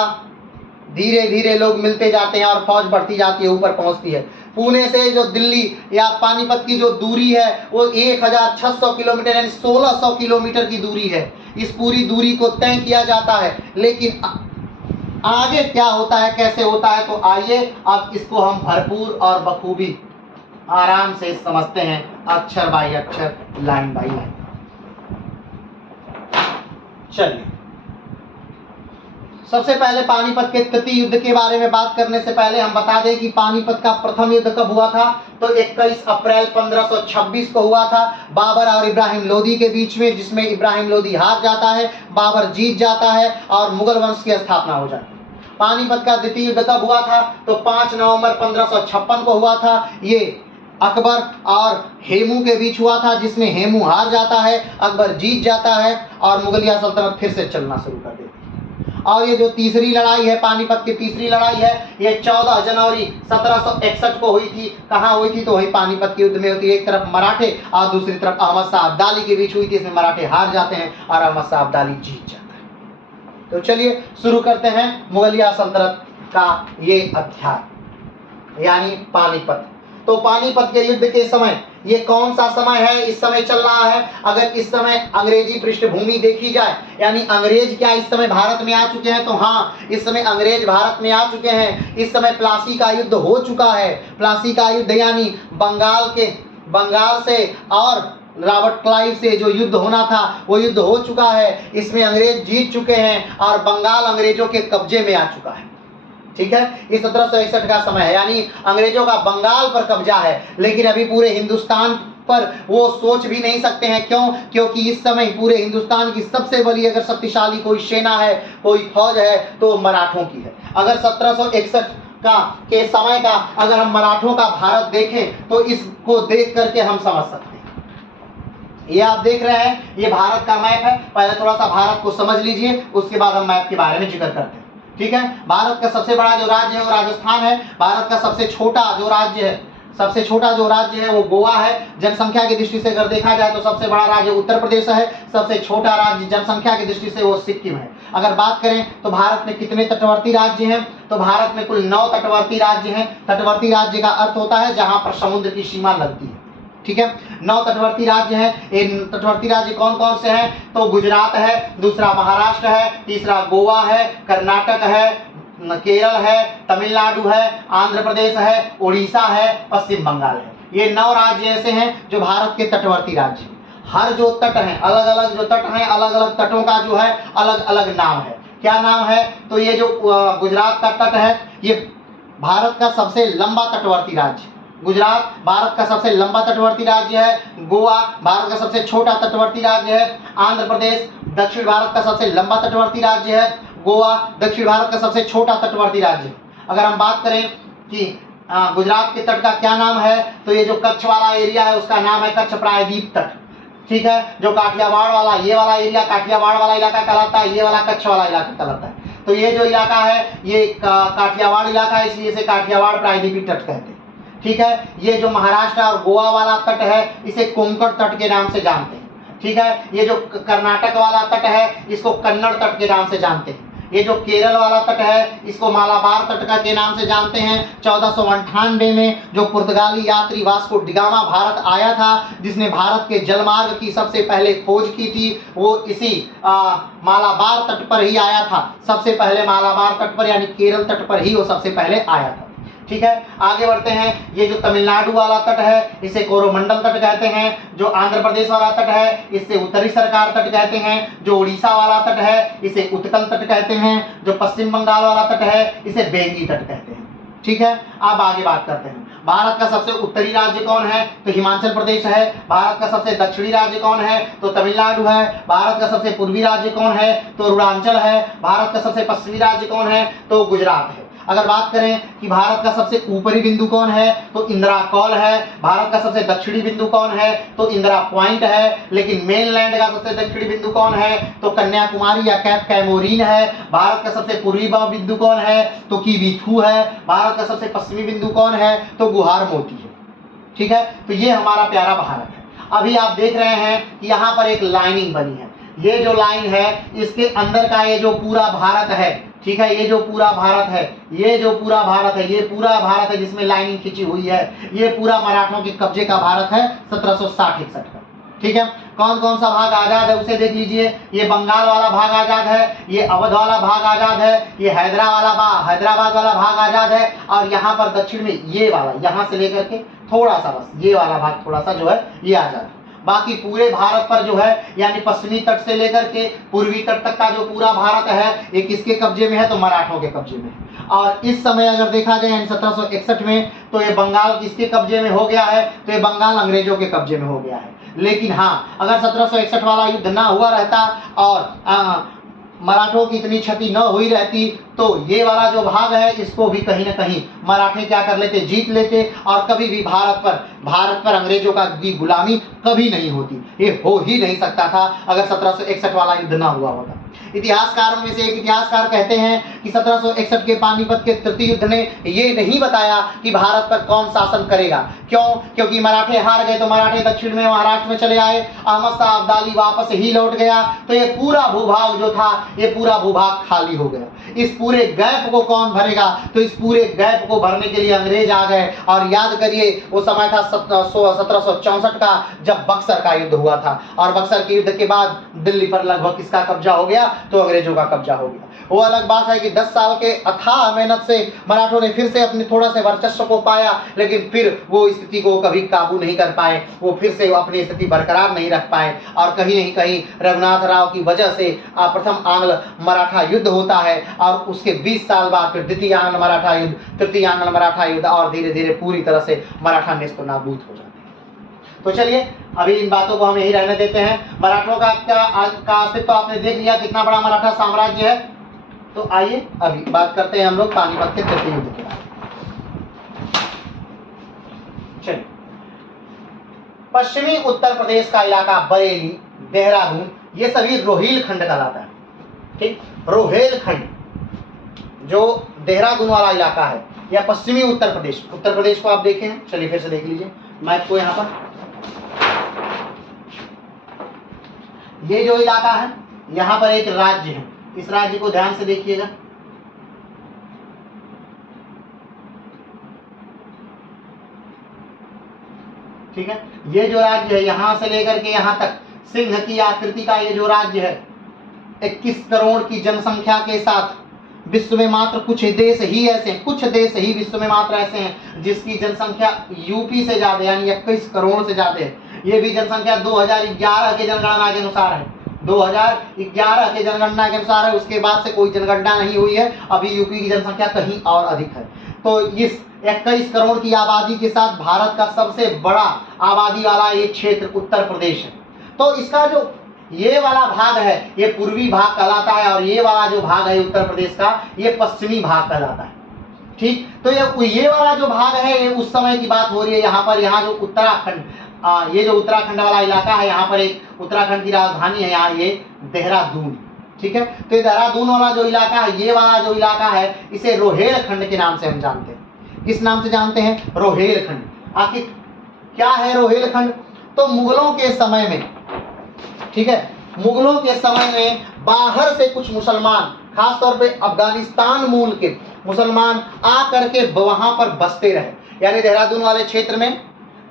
धीरे धीरे लोग मिलते जाते हैं और फौज बढ़ती जाती है, ऊपर पहुंचती है। पुणे से जो दिल्ली या पानीपत की जो दूरी है वो 1600 किलोमीटर यानी 1600 किलोमीटर की दूरी है। इस पूरी दूरी को तय किया जाता है। लेकिन आगे क्या होता है, कैसे होता है, तो आइए अब इसको हम भरपूर और बखूबी आराम से समझते हैं, अक्षर बाई अक्षर, लाइन बाई लाइन। चलिए, सबसे पहले पानीपत के तृतीय युद्ध के बारे में बात करने से पहले हम बता दें कि पानीपत का प्रथम युद्ध कब हुआ था, तो 21 अप्रैल 1526 को हुआ था बाबर और इब्राहिम लोदी के बीच में, जिसमें इब्राहिम लोदी हार जाता है, बाबर जीत जाता है और मुगल वंश की स्थापना हो जाती है। पानीपत का द्वितीय युद्ध कब हुआ था, तो 5 नवंबर 1556 को हुआ था। ये अकबर और हेमू के बीच हुआ था, जिसमें हेमू हार जाता है, अकबर जीत जाता है और मुगलिया सल्तनत फिर से चलना शुरू कर देती है। और ये जो तीसरी लड़ाई है, पानीपत की तीसरी लड़ाई है, ये 14 जनवरी 1761 को हुई थी। कहाँ हुई थी, तो वही पानीपत के युद्ध में होती है। एक तरफ मराठे और दूसरी तरफ अहमद शाह अब्दाली के बीच हुई थी। इसमें मराठे हार जाते हैं और अहमद शाह अब्दाली जीत जाता है। तो चलिए शुरू करते हैं मुगलिया सल्तनत का ये अध्याय यानी पानीपत। तो पानीपत के युद्ध के समय ये कौन सा समय है, इस समय चल रहा है। अगर इस समय अंग्रेजी पृष्ठभूमि देखी जाए, यानी अंग्रेज क्या इस समय भारत में आ चुके हैं, तो हाँ, इस समय अंग्रेज भारत में आ चुके हैं। इस समय प्लासी का युद्ध हो चुका है। प्लासी का युद्ध यानी बंगाल से और रॉबर्ट क्लाइव से जो युद्ध होना था वो युद्ध हो चुका है। इसमें अंग्रेज जीत चुके हैं और बंगाल अंग्रेजों के कब्जे में आ चुका है। ठीक है, ये 1761 का समय है, यानी अंग्रेजों का बंगाल पर कब्जा है। लेकिन अभी पूरे हिंदुस्तान पर वो सोच भी नहीं सकते हैं। क्यों? क्योंकि इस समय पूरे हिंदुस्तान की सबसे बड़ी अगर शक्तिशाली कोई सेना है, कोई फौज है, तो मराठों की है। अगर 1761 के समय का अगर हम मराठों का भारत देखें तो इसको देख करके हम समझ सकते हैं। ये आप देख रहे हैं, ये भारत का मैप है। पहले थोड़ा सा भारत को समझ लीजिए, उसके बाद हम मैप के बारे में जिक्र करते हैं। ठीक है, भारत का सबसे बड़ा जो राज्य है वो राजस्थान है। भारत का सबसे छोटा जो राज्य है वो गोवा है। जनसंख्या की दृष्टि से अगर देखा जाए तो सबसे बड़ा राज्य उत्तर प्रदेश है। सबसे छोटा राज्य जनसंख्या की दृष्टि से वो सिक्किम है। अगर बात करें तो भारत में कितने तटवर्ती राज्य हैं, तो भारत में कुल 9 तटवर्ती राज्य हैं। तटवर्ती राज्य का अर्थ होता है जहां पर समुद्र की सीमा लगती है। ठीक है, 9 तटवर्ती राज्य हैं। इन तटवर्ती राज्य कौन कौन से हैं, तो गुजरात है, दूसरा महाराष्ट्र है, तीसरा गोवा है, कर्नाटक है, केरल है, तमिलनाडु है, आंध्र प्रदेश है, उड़ीसा है, पश्चिम बंगाल है। ये 9 राज्य ऐसे हैं जो भारत के तटवर्ती राज्य हैं। हर जो तट हैं, अलग अलग जो तट हैं, अलग अलग तटों का जो है अलग अलग नाम है। क्या नाम है, तो ये जो गुजरात का तट है ये भारत का सबसे लंबा तटवर्ती राज्य। गुजरात भारत का सबसे लंबा तटवर्ती राज्य है। गोवा भारत का सबसे छोटा तटवर्ती राज्य है। आंध्र प्रदेश दक्षिण भारत का सबसे लंबा तटवर्ती राज्य है। गोवा दक्षिण भारत का सबसे छोटा तटवर्ती राज्य है। अगर हम बात करें कि गुजरात के तट का क्या नाम है, तो ये जो कच्छ वाला एरिया है उसका नाम है कच्छ प्रायद्वीप तट। ठीक है, जो काठियावाड़ वाला ये वाला एरिया काठियावाड़ वाला इलाका कहलाता है, ये वाला कच्छ वाला इलाका कहलाता है। तो ये जो इलाका है ये काठियावाड़ इलाका है, इसलिए इसे काठियावाड़ प्रायद्वीपी तट कहते हैं। ठीक है, ये जो महाराष्ट्र और गोवा वाला तट है इसे कोंकण तट के नाम से जानते हैं। ठीक है, ये जो कर्नाटक वाला तट है इसको कन्नड़ तट के नाम से जानते हैं। ये जो केरल वाला तट है इसको मालाबार तट का के नाम से जानते हैं। 1498 में जो पुर्तगाली यात्री वास्को डिगामा भारत आया था, जिसने भारत के जलमार्ग की सबसे पहले खोज की थी, वो इसी मालाबार तट पर ही आया था। सबसे पहले मालाबार तट पर यानी केरल तट पर ही वो सबसे पहले आया था। ठीक है, आगे बढ़ते हैं। ये जो तमिलनाडु वाला तट है इसे कोरोमंडल तट कहते हैं। जो आंध्र प्रदेश वाला तट है इसे उत्तरी सरकार तट कहते हैं। जो उड़ीसा वाला तट है इसे उत्कल तट कहते हैं। जो पश्चिम बंगाल वाला तट है इसे बेंगी तट कहते हैं। ठीक है, अब आगे बात करते हैं। भारत का सबसे उत्तरी राज्य कौन है? तो हिमाचल प्रदेश है। भारत का सबसे दक्षिणी राज्य कौन है? तो तमिलनाडु है। भारत का सबसे पूर्वी राज्य कौन है? तो अरुणाचल है। भारत का सबसे पश्चिमी राज्य कौन है? तो गुजरात है। अगर बात करें कि भारत का सबसे ऊपरी बिंदु कौन है? तो इंदिरा कॉल है। भारत का सबसे दक्षिणी बिंदु कौन है? तो इंदिरा पॉइंट है। लेकिन मेनलैंड का सबसे दक्षिणी बिंदु कौन है? तो कन्याकुमारी या कैप कैमोरीन है। भारत का सबसे पूर्वी बिंदु कौन है? तो किवीथू है। भारत का सबसे पश्चिमी बिंदु कौन है? तो गुहार मोती है। ठीक है, तो ये हमारा प्यारा भारत है। अभी आप देख रहे हैं कि यहाँ पर एक लाइनिंग बनी है। ये जो लाइन है इसके अंदर का ये जो पूरा भारत है, ठीक है, ये जो पूरा भारत है, ये जो पूरा भारत है, ये पूरा भारत है जिसमें लाइनिंग खींची हुई है, ये पूरा मराठों के कब्जे का भारत है 1760-61 का। ठीक है, कौन कौन सा भाग आजाद है उसे देख लीजिए। ये बंगाल वाला भाग आजाद है, ये अवध वाला भाग आजाद है, ये हैदराबाद वाला भाग आजाद है, और यहाँ पर दक्षिण में ये वाला, यहाँ से लेकर के थोड़ा सा, बस ये वाला भाग थोड़ा सा जो है ये आजाद है। बाकी पूरे भारत पर जो है, यानी पश्चिमी तट से लेकर के पूर्वी तट तक का जो पूरा भारत है ये किसके कब्जे में है? तो मराठों के कब्जे में है। और इस समय अगर देखा जाए यानी 1761 में, तो ये बंगाल किसके कब्जे में हो गया है? तो ये बंगाल अंग्रेजों के कब्जे में हो गया है। लेकिन हाँ, अगर 1761 वाला युद्ध ना हुआ रहता और मराठों की इतनी क्षति न हुई रहती, तो ये वाला जो भाग है इसको भी कहीं ना कहीं मराठे क्या कर लेते? जीत लेते, और कभी भी भारत पर अंग्रेजों का की गुलामी कभी नहीं होती। ये हो ही नहीं सकता था अगर 1761 वाला युद्ध ना हुआ होता। इतिहासकारों में से एक इतिहासकार कहते हैं कि 1761 के पानीपत के तृतीय युद्ध ने ये नहीं बताया कि भारत पर कौन शासन करेगा। क्यों? क्योंकि मराठे हार गए तो मराठे दक्षिण में महाराष्ट्र में चले आए, अहमद शाह अब्दाली वापस ही लौट गया, तो ये पूरा भूभाग जो था ये पूरा भूभाग खाली हो गया। इस पूरे गैप को कौन भरेगा? तो इस पूरे गैप को भरने के लिए अंग्रेज आ गए। और याद करिए वो समय था 1764 का, जब बक्सर का युद्ध हुआ था, और बक्सर के युद्ध के बाद दिल्ली पर लगभग किसका कब्जा हो गया? तो अंग्रेजों का कब्जा हो गया। वो अलग बात है कि 10 साल के अथाह मेहनत से मराठों ने फिर से अपने थोड़ा से वर्चस्व को पाया, लेकिन फिर वो स्थिति को कभी काबू नहीं कर पाए, वो फिर से अपनी स्थिति बरकरार नहीं रख पाए, और कहीं नहीं कहीं रघुनाथ राव की वजह से प्रथम आंग्ल मराठा युद्ध होता है, और उसके 20 साल बाद फिर द्वितीय आंग्ल मराठा युद्ध, तृतीय आंग्ल मराठा युद्ध, और धीरे धीरे पूरी तरह से मराठा नेस्तनाबूद हो जाते हैं। तो चलिए अभी इन बातों को हम यही रहने देते हैं। मराठों का अस्तित्व तो आपने देख लिया, कितना बड़ा मराठा साम्राज्य है। तो आइए अभी बात करते हैं हम लोग पानीपत के तृतीय युद्ध के बारे में। चलिए, पश्चिमी उत्तर प्रदेश का इलाका बरेली, देहरादून, ये सभी रोहिलखंड कहलाता है। ठीक, रोहिलखंड जो देहरादून वाला इलाका है या पश्चिमी उत्तर प्रदेश को आप देखें। चलिए फिर से देख लीजिए मैप को। यहाँ पर ये जो इलाका है, यहाँ पर एक राज्य है, इस राज्य को ध्यान से देखिएगा। ठीक है, ये जो राज्य है यहाँ से लेकर के यहाँ तक सिंह की आकृति का ये जो राज्य है, 21 करोड़ की जनसंख्या के साथ विश्व में मात्र कुछ देश ही विश्व में मात्र ऐसे हैं जिसकी जनसंख्या यूपी से ज्यादा यानी 21 करोड़ से ज्यादा है। ये भी जनसंख्या 2011 के जनगणना के अनुसार है, 2011 के जनगणना के अनुसार है। उसके बाद से कोई जनगणना नहीं हुई है। अभी यूपी की जनसंख्या कहीं और अधिक है। तो इस 21 करोड़ की आबादी के साथ भारत का सबसे बड़ा आबादी वाला ये क्षेत्र उत्तर प्रदेश है। तो इसका जो ये वाला भाग है ये पूर्वी भाग कहलाता है, और ये वाला जो भाग है उत्तर प्रदेश का ये पश्चिमी भाग कहलाता है। ठीक, तो ये वाला जो भाग है ये उस समय की बात हो रही है। यहाँ पर यहाँ जो उत्तराखंड, ये जो उत्तराखंड वाला इलाका है, यहाँ पर एक उत्तराखंड की राजधानी है, यहाँ ये देहरादून। ठीक है, तो ये देहरादून वाला जो इलाका है, ये वाला जो इलाका है, इसे रोहेलखंड के नाम से हम जानते हैं। किस नाम से जानते हैं? रोहेलखंड। आखिर क्या है रोहेलखंड? तो मुगलों के समय में, ठीक है, मुगलों के समय में बाहर से कुछ मुसलमान, खासतौर पे अफगानिस्तान मूल के मुसलमान आकर के वहां पर बसते रहे। यानी देहरादून वाले क्षेत्र में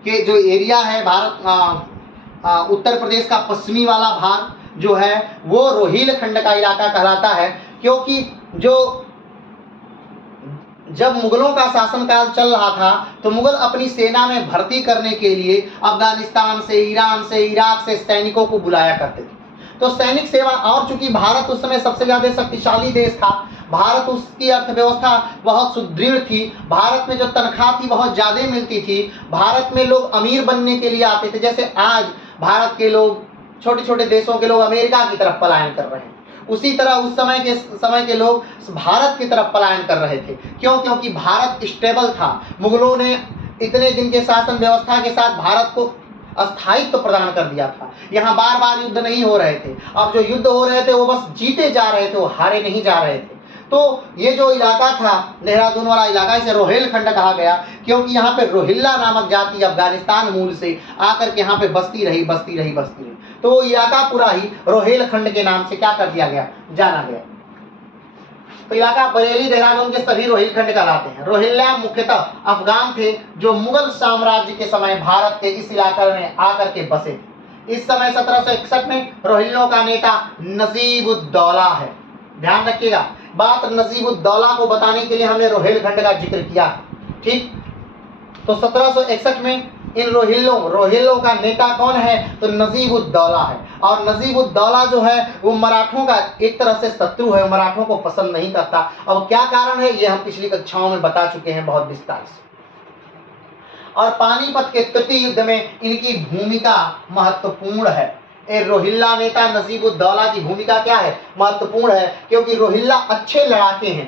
के जो एरिया है भारत उत्तर प्रदेश का पश्चिमी वाला भाग जो है वो रोहिलखंड का इलाका कहलाता है, क्योंकि जब मुगलों का शासनकाल चल रहा था तो मुगल अपनी सेना में भर्ती करने के लिए अफगानिस्तान से, ईरान से, इराक से सैनिकों को बुलाया करते थे। तो सैनिक सेवा, और चूंकि भारत उस समय सबसे ज्यादा शक्तिशाली देश था, भारत उसकी अर्थव्यवस्था बहुत सुदृढ़ थी, भारत में जो तनख्वाह थी बहुत ज़्यादा मिलती थी, भारत में लोग अमीर बनने के लिए आते थे। जैसे आज भारत के लोग, छोटे छोटे देशों के लोग अमेरिका की तरफ पलायन कर रहे हैं, उसी तरह उस समय के लोग भारत की तरफ पलायन कर रहे थे। क्यों? क्योंकि भारत स्टेबल था। मुगलों ने इतने दिन के शासन व्यवस्था के साथ भारत को अस्थायित्व प्रदान कर दिया था। यहाँ बार बार युद्ध नहीं हो रहे थे। अब जो युद्ध हो रहे थे वो बस जीते जा रहे थे, वो हारे नहीं जा रहे थे। तो ये जो इलाका था, देहरादून वाला इलाका, इसे रोहेलखंड कहा गया, क्योंकि यहाँ पे रोहिल्ला नामक जाति अफगानिस्तान मूल से आकर के यहाँ पे बसती रही। तो वो इलाका पूरा ही रोहेलखंड के नाम से क्या कर दिया गया, जाना गया। तो इलाका बरेली, देहरादून के सभी रोहिलखंड कहलाते हैं। रोहिल्ला मुख्यतः अफगान थे जो मुगल साम्राज्य के समय भारत के इस इलाके में आकर के बसे थे। इस समय 1761 में रोहिल्लों का नेता नजीब-उद-दौला है। ध्यान रखिएगा, बात नजीब-उद-दौला को बताने के लिए हमने रोहिलखंड का जिक्र किया। ठीक, तो 1761 में इन रोहिल्लों का नेता कौन है? तो नजीब-उद-दौला है। और नजीब-उद-दौला जो है वो मराठों का एक तरह से शत्रु है, मराठों को पसंद नहीं करता। अब क्या कारण है ये हम पिछली कक्षाओं में बता चुके हैं बहुत विस्तार से। और पानीपत के तृतीय युद्ध में इनकी भूमिका महत्वपूर्ण है। ये रोहिल्ला नेता नजीब-उद-दौला की भूमिका क्या है? महत्वपूर्ण है, क्योंकि रोहिल्ला अच्छे लड़ाके हैं।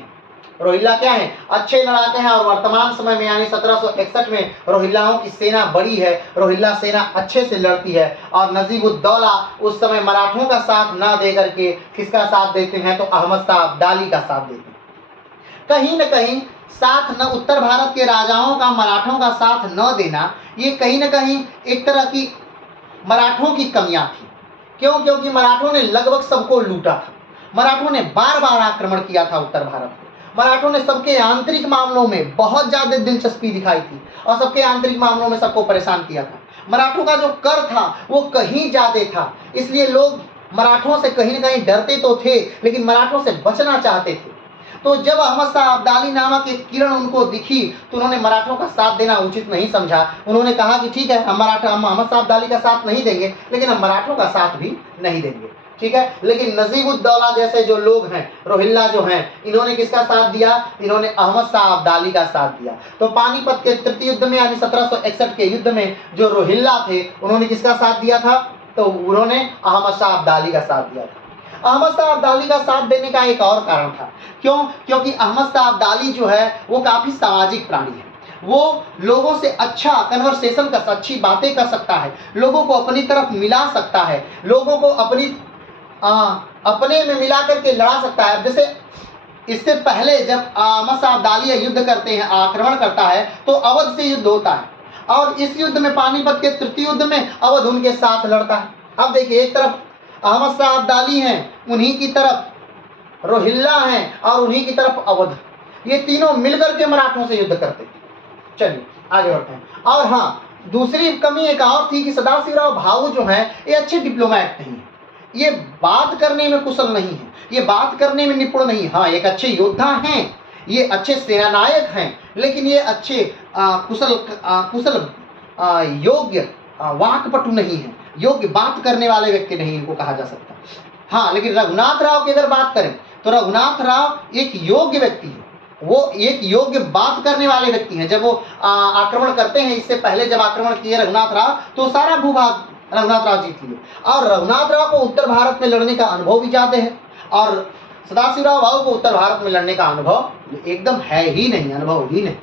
रोहिल्ला क्या है? अच्छे लड़ाके हैं। और वर्तमान समय में यानी 1761 में रोहिल्लाओं की सेना बड़ी है, रोहिल्ला सेना अच्छे से लड़ती है। और नजीब-उद-दौला उस समय मराठों का साथ ना दे करके किसका साथ देते हैं? तो अहमद शाह अब्दाली का साथ देते हैं। कहीं न कहीं साथ न, उत्तर भारत के राजाओं का मराठों का साथ न देना, ये कहीं न कहीं एक तरह की मराठों की कमियां थी। क्यों? क्योंकि मराठों ने लगभग सबको लूटा था। मराठों ने बार बार आक्रमण किया था उत्तर भारत में। मराठों ने सबके आंतरिक मामलों में बहुत ज्यादा दिलचस्पी दिखाई थी और सबके आंतरिक मामलों में सबको परेशान किया था। मराठों का जो कर था वो कहीं ज्यादा था, इसलिए लोग मराठों से कहीं न कहीं डरते तो थे, लेकिन मराठों से बचना चाहते थे। तो जब अहमद शाह अब्दाली नामक एक किरण उनको दिखी तो उन्होंने मराठों का साथ देना उचित नहीं समझा। उन्होंने कहा कि ठीक है, हम अहमद शाह अब्दाली का साथ नहीं देंगे, लेकिन हम मराठों का साथ भी नहीं देंगे। ठीक है, लेकिन नजीब-उद-दौला जैसे जो लोग हैं, रोहिल्ला जो हैं, इन्होंने किसका साथ दिया? इन्होंने अहमद शाह अब्दाली का साथ दिया। तो पानीपत के तृतीय युद्ध में यानी 1761 के युद्ध में जो रोहिल्ला थे उन्होंने किसका साथ दिया था? तो उन्होंने अहमद शाह अब्दाली का साथ दिया था। अहमद शाह अब्दाली का साथ देने का एक और कारण था। क्यों? क्योंकि अहमद शाह अब्दाली जो है वो काफी सामाजिक प्राणी है। वो लोगों से अच्छा कन्वर्सेशन कर, अच्छी बातें कर सकता है, लोगों को अपनी तरफ मिला सकता है, लोगों को अपने में मिला करके लड़ा सकता है। जैसे इससे पहले जब अहमद शाह अब्दाली युद्ध करते हैं, आक्रमण करता है, तो अवध से युद्ध होता है और इस युद्ध में, पानीपत के तृतीय युद्ध में, अवध उनके साथ लड़ता है। अब देखिए, एक तरफ अहमद शाह अब्दाली हैं, उन्हीं की तरफ रोहिल्ला हैं और उन्हीं की तरफ अवध, ये तीनों मिलकर के मराठों से युद्ध करते थे। चलिए आगे बढ़ते हैं। और हाँ, दूसरी कमी एक और थी कि सदाशिवराव भाऊ जो हैं ये अच्छे डिप्लोमैट नहीं है, ये बात करने में कुशल नहीं है, ये बात करने में निपुण नहीं। हाँ, एक अच्छे योद्धा हैं, ये अच्छे सेनानायक हैं, लेकिन ये अच्छे कुशल योग्य वाक्पटु नहीं है, योग्य बात करने वाले व्यक्ति नहीं इनको कहा जा सकता। हाँ, लेकिन रघुनाथ राव की अगर बात करें तो रघुनाथ राव एक योग्य व्यक्ति है, वो एक योग्य बात करने वाले व्यक्ति हैं। जब वो आक्रमण करते हैं, इससे पहले जब आक्रमण किए रघुनाथ राव, तो सारा भूभाग रघुनाथ राव जीत लिए। और रघुनाथ राव को उत्तर भारत में लड़ने का अनुभव भी ज्यादा है और सदाशिवराव भाऊ को उत्तर भारत में लड़ने का अनुभव एकदम है ही नहीं, अनुभव ही नहीं।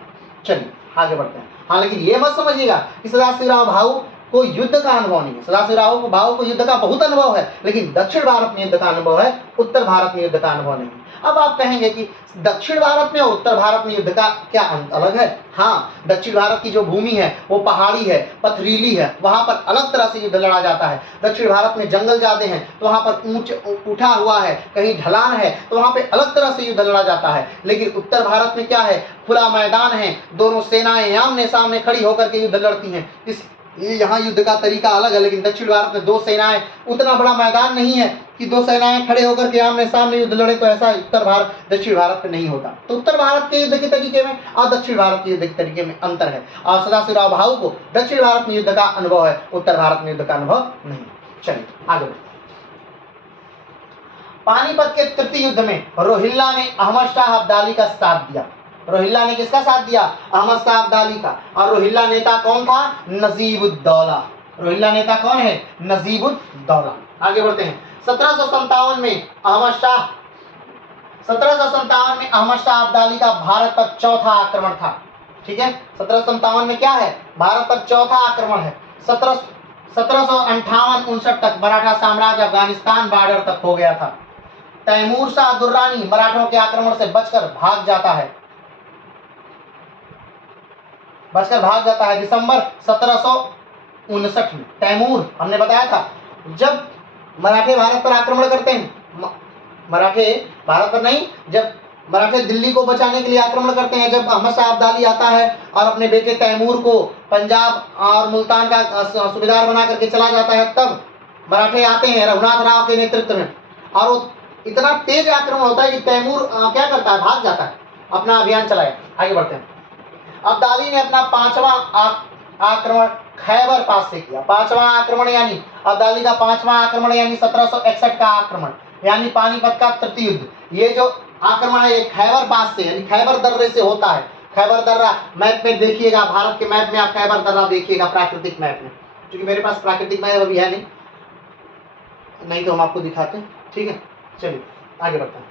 चलिए आगे बढ़ते हैं। हाँ, लेकिन ये मत समझिएगा कि सदाशिवराव भाऊ को युद्ध का अनुभव नहीं है। सदाशिवराव भाऊ को युद्ध का बहुत अनुभव है, लेकिन दक्षिण भारत में युद्ध का अनुभव है, उत्तर भारत में युद्ध का अनुभव नहीं है। अब आप कहेंगे कि दक्षिण भारत में और उत्तर भारत में युद्ध का क्या अलग है? हाँ, दक्षिण भारत की जो भूमि है वो पहाड़ी है, पथरीली है, वहां पर अलग तरह से युद्ध लड़ा जाता है। दक्षिण भारत में जंगल ज्यादा हैं, तो वहां पर उठा हुआ है, कहीं ढलान है, तो वहां पे अलग तरह से युद्ध लड़ा जाता है। लेकिन उत्तर भारत में क्या है? खुला मैदान है, दोनों सेनाएं आमने सामने खड़ी होकर के युद्ध लड़ती हैं। यहाँ युद्ध का तरीका अलग है। लेकिन दक्षिण भारत में दो सेनाएं, उतना बड़ा मैदान नहीं है कि दो सेनाएं खड़े होकर के आमने सामने युद्ध लड़े, तो ऐसा उत्तर भारत दक्षिण भारत में नहीं होता। तो उत्तर भारत के युद्ध के तरीके में और दक्षिण भारत के युद्ध के तरीके में अंतर है। और सदाशिवराव भाऊ को दक्षिण भारत में युद्ध का अनुभव है, उत्तर भारत में युद्ध का अनुभव नहीं। चलिए आगे बढ़ते। पानीपत के तृतीय युद्ध में रोहिल्ला ने अहमद शाह अब्दाली का साथ दिया। रोहिल्ला ने किसका साथ दिया? अहमद शाह अब्दाली का। और रोहिल्ला नेता कौन था? नजीबुद्दौला। रोहिल्ला नेता कौन है? नजीबुद्दौला। आगे बढ़ते हैं। 1757 में अहमद शाह अब्दाली का भारत पर चौथा आक्रमण था। ठीक है, 1757 में क्या है? भारत पर चौथा आक्रमण है। 1758-59 तक मराठा साम्राज्य अफगानिस्तान बॉर्डर तक हो गया था। तैमूर शाह दुर्रानी मराठों के आक्रमण से बचकर भाग जाता है दिसंबर 1759 में। तैमूर, हमने बताया था, जब मराठे भारत पर आक्रमण करते हैं, मराठे भारत पर नहीं, जब मराठे दिल्ली को बचाने के लिए आक्रमण करते हैं, जब अहमद शाह अब्दाली आता है और अपने बेटे तैमूर को पंजाब और मुल्तान का सूबेदार बना करके चला जाता है, तब मराठे आते हैं रघुनाथ राव के नेतृत्व में, और वो इतना तेज आक्रमण होता है कि तैमूर क्या करता है? भाग जाता है, अपना अभियान चलाया। आगे बढ़ते हैं। अब्दाली ने अपना 5वां आक्रमण खैबर पास से किया। 5वां आक्रमण यानी अब्दाली का 5वां आक्रमण यानी 1761 का आक्रमण, यानी पानीपत का तृतीय युद्ध। ये जो आक्रमण है ये खैबर पास से यानी खैबर दर्रे से होता है। खैबर दर्रा मैप में देखिएगा, भारत के मैप में आप खैबर दर्रा देखिएगा, प्राकृतिक मैप में, क्योंकि मेरे पास प्राकृतिक मैप अभी है नहीं तो हम आपको दिखाते हैं। ठीक है, चलिए आगे बढ़ते हैं।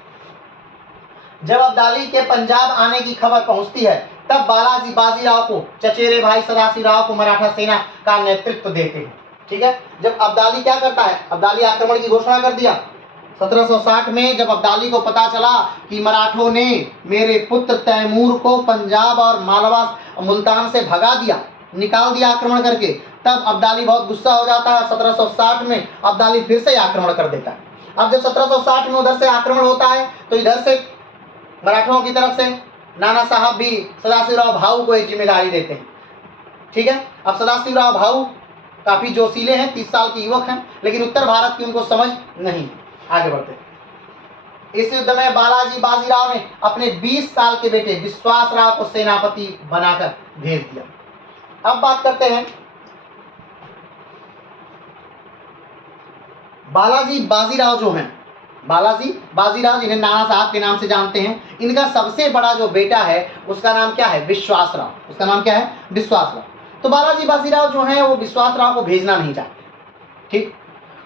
जब अब्दाली के पंजाब आने की खबर पहुंचती है, तब बालाजी बाजीराव को चचेरे भाई सदाशिवराव को मराठा सेना का नेतृत्व देते हैं। ठीक है, जब अब्दाली क्या करता है? अब्दाली आक्रमण की घोषणा कर दिया 1760 में। जब अब्दाली को पता चला कि मराठों ने मेरे पुत्र तैमूर को पंजाब और मालवा मुल्तान से भगा दिया, निकाल दिया आक्रमण करके, तब अब्दाली बहुत गुस्सा हो जाता है। 1760 में अब्दाली फिर से आक्रमण कर देता है। अब जब 1760 में उधर से आक्रमण होता है तो इधर से मराठों की तरफ से नाना साहब भी सदाशिवराव भाऊ को एक जिम्मेदारी देते हैं। ठीक है, अब सदाशिवराव भाऊ काफी जोशीले हैं, 30 साल के युवक हैं, लेकिन उत्तर भारत की उनको समझ नहीं। आगे बढ़ते हैं। इस युद्ध में बालाजी बाजीराव ने अपने 20 साल के बेटे विश्वासराव को सेनापति बनाकर भेज दिया। अब बात करते हैं बालाजी बाजीराव जो हैं, बालाजी बाजीराव जिन्हें नाना साहब के नाम से जानते हैं, इनका सबसे बड़ा जो बेटा है उसका नाम क्या है? विश्वासराव। उसका नाम क्या है? विश्वासराव। तो बालाजी बाजीराव जो हैं वो विश्वासराव को भेजना नहीं चाहते। ठीक,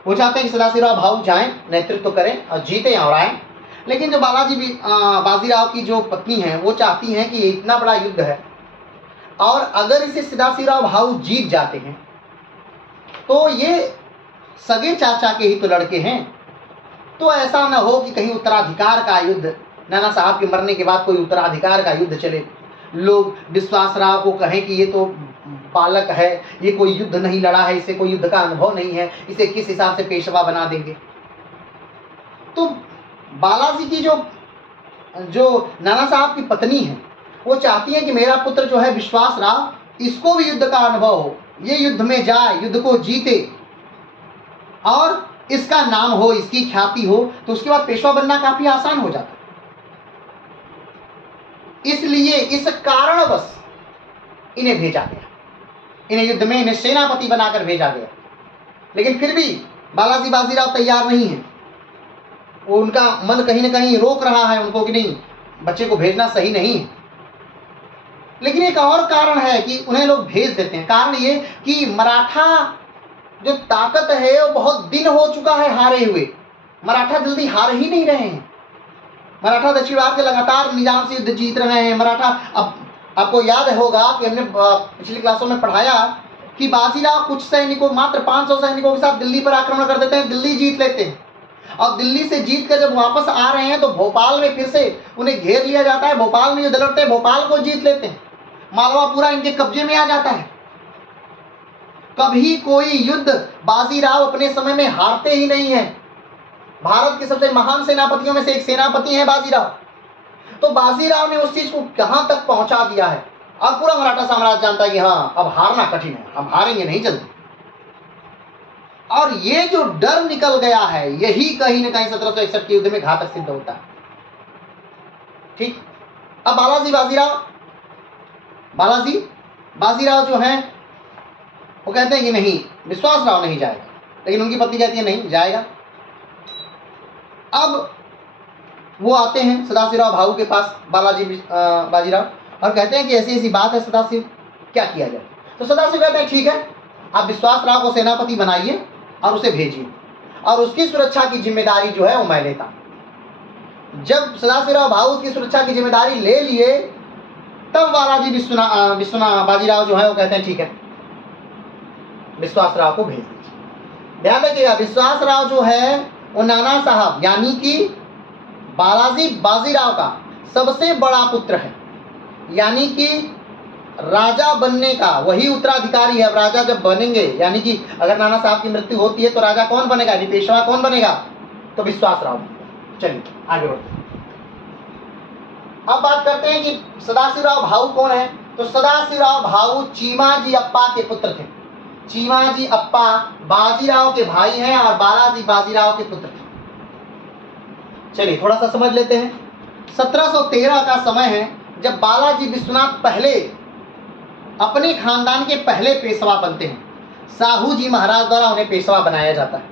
वो चाहते हैं कि सदाशिवराव भाऊ जाएं, नेतृत्व करें और जीतें और आए। लेकिन जो बालाजी बाजीराव की जो पत्नी है वो चाहती हैं कि ये इतना बड़ा युद्ध है और अगर इसे सदाशिवराव भाऊ जीत जाते हैं तो ये सगे चाचा के ही तो लड़के हैं, तो ऐसा न हो कि कहीं उत्तराधिकार का युद्ध, नाना साहब के मरने के बाद कोई उत्तराधिकार का युद्ध चले, लोग विश्वासराव को कहें कि ये तो बालक है, ये कोई युद्ध नहीं लड़ा है, इसे कोई युद्ध का अनुभव नहीं है, इसे किस हिसाब से पेशवा बना देंगे। तो बालाजी की जो नाना साहब की पत्नी है वो चाहती है कि मेरा पुत्र जो है विश्वासराव, इसको भी युद्ध का अनुभव हो, ये युद्ध में जाए, युद्ध को जीते और इसका नाम हो, इसकी ख्याति हो, तो उसके बाद पेशवा बनना काफी आसान हो जाता है। इसलिए इस कारणवश इन्हें भेजा गया, इन्हें युद्ध में इन्हें सेनापति बनाकर भेजा गया। लेकिन फिर भी बालाजी बाजीराव तैयार नहीं है, वो उनका मन कहीं ना कहीं रोक रहा है उनको कि नहीं, बच्चे को भेजना सही नहीं है। लेकिन एक और कारण है कि उन्हें लोग भेज देते हैं। कारण ये कि मराठा जो ताकत है वो बहुत दिन हो चुका है हारे हुए, मराठा जल्दी हार ही नहीं रहे हैं। मराठा दक्षिण भारत के लगातार निजाम से युद्ध जीत रहे हैं। मराठा, अब आपको याद होगा कि हमने पिछली क्लासों में पढ़ाया कि बाजीराव कुछ सैनिकों, मात्र 500 सैनिकों के साथ दिल्ली पर आक्रमण कर देते हैं, दिल्ली जीत लेते हैं और दिल्ली से जीत कर जब वापस आ रहे हैं तो भोपाल में फिर से उन्हें घेर लिया जाता है। भोपाल में जो लड़ते हैं भोपाल को जीत लेते हैं, मालवा पूरा इनके कब्जे में आ जाता है। कभी कोई युद्ध बाजीराव अपने समय में हारते ही नहीं है। भारत के सबसे महान सेनापतियों में से एक सेनापति है बाजीराव। तो बाजीराव ने उस चीज को कहां तक पहुंचा दिया है, अब पूरा मराठा साम्राज्य जानता है कि हाँ अब हारना कठिन है, अब हारेंगे नहीं जल्दी। और ये जो डर निकल गया है यही कहीं ना कहीं 1761 के युद्ध में घातक सिद्ध होता है। ठीक, अब बालाजी बाजीराव जो हैं वो कहते हैं कि नहीं, विश्वासराव नहीं जाएगा, लेकिन उनकी पत्नी कहती है नहीं जाएगा। अब वो आते हैं सदाशिवराव भाऊ के पास, बाजीराव, और कहते हैं कि ऐसी ऐसी बात है सदाशिव, क्या किया जाए। तो सदाशिव कहते हैं ठीक है, आप विश्वास राव को सेनापति बनाइए और उसे भेजिए, और उसकी सुरक्षा की जिम्मेदारी जो है वो मैं लेता। जब सदाशिवराव भाऊ उसकी सुरक्षा की जिम्मेदारी ले लिए, तब बाजीराव जो है वो कहते हैं ठीक है, विश्वास राव को भेज दीजिए। ध्यान रखिएगा, विश्वास राव जो है वो नाना साहब यानी कि बालाजी बाजीराव का सबसे बड़ा पुत्र है, यानी कि राजा बनने का वही उत्तराधिकारी है। अब राजा जब बनेंगे, यानी कि अगर नाना साहब की मृत्यु होती है तो राजा कौन बनेगा, पेशवा कौन बनेगा, तो विश्वास राव। चलिए आगे बढ़ते हैं। अब बात करते हैं कि सदाशिवराव भाऊ कौन है। तो सदाशिवराव भाऊ चीमाजी अप्पा के पुत्र थे। चीमाजी अप्पा बाजीराव के भाई हैं और बालाजी बाजीराव के पुत्र थे। चलिए थोड़ा सा समझ लेते हैं। 1713 का समय है जब बालाजी विश्वनाथ पहले अपने खानदान के पहले पेशवा बनते हैं। साहू जी महाराज द्वारा उन्हें पेशवा बनाया जाता है।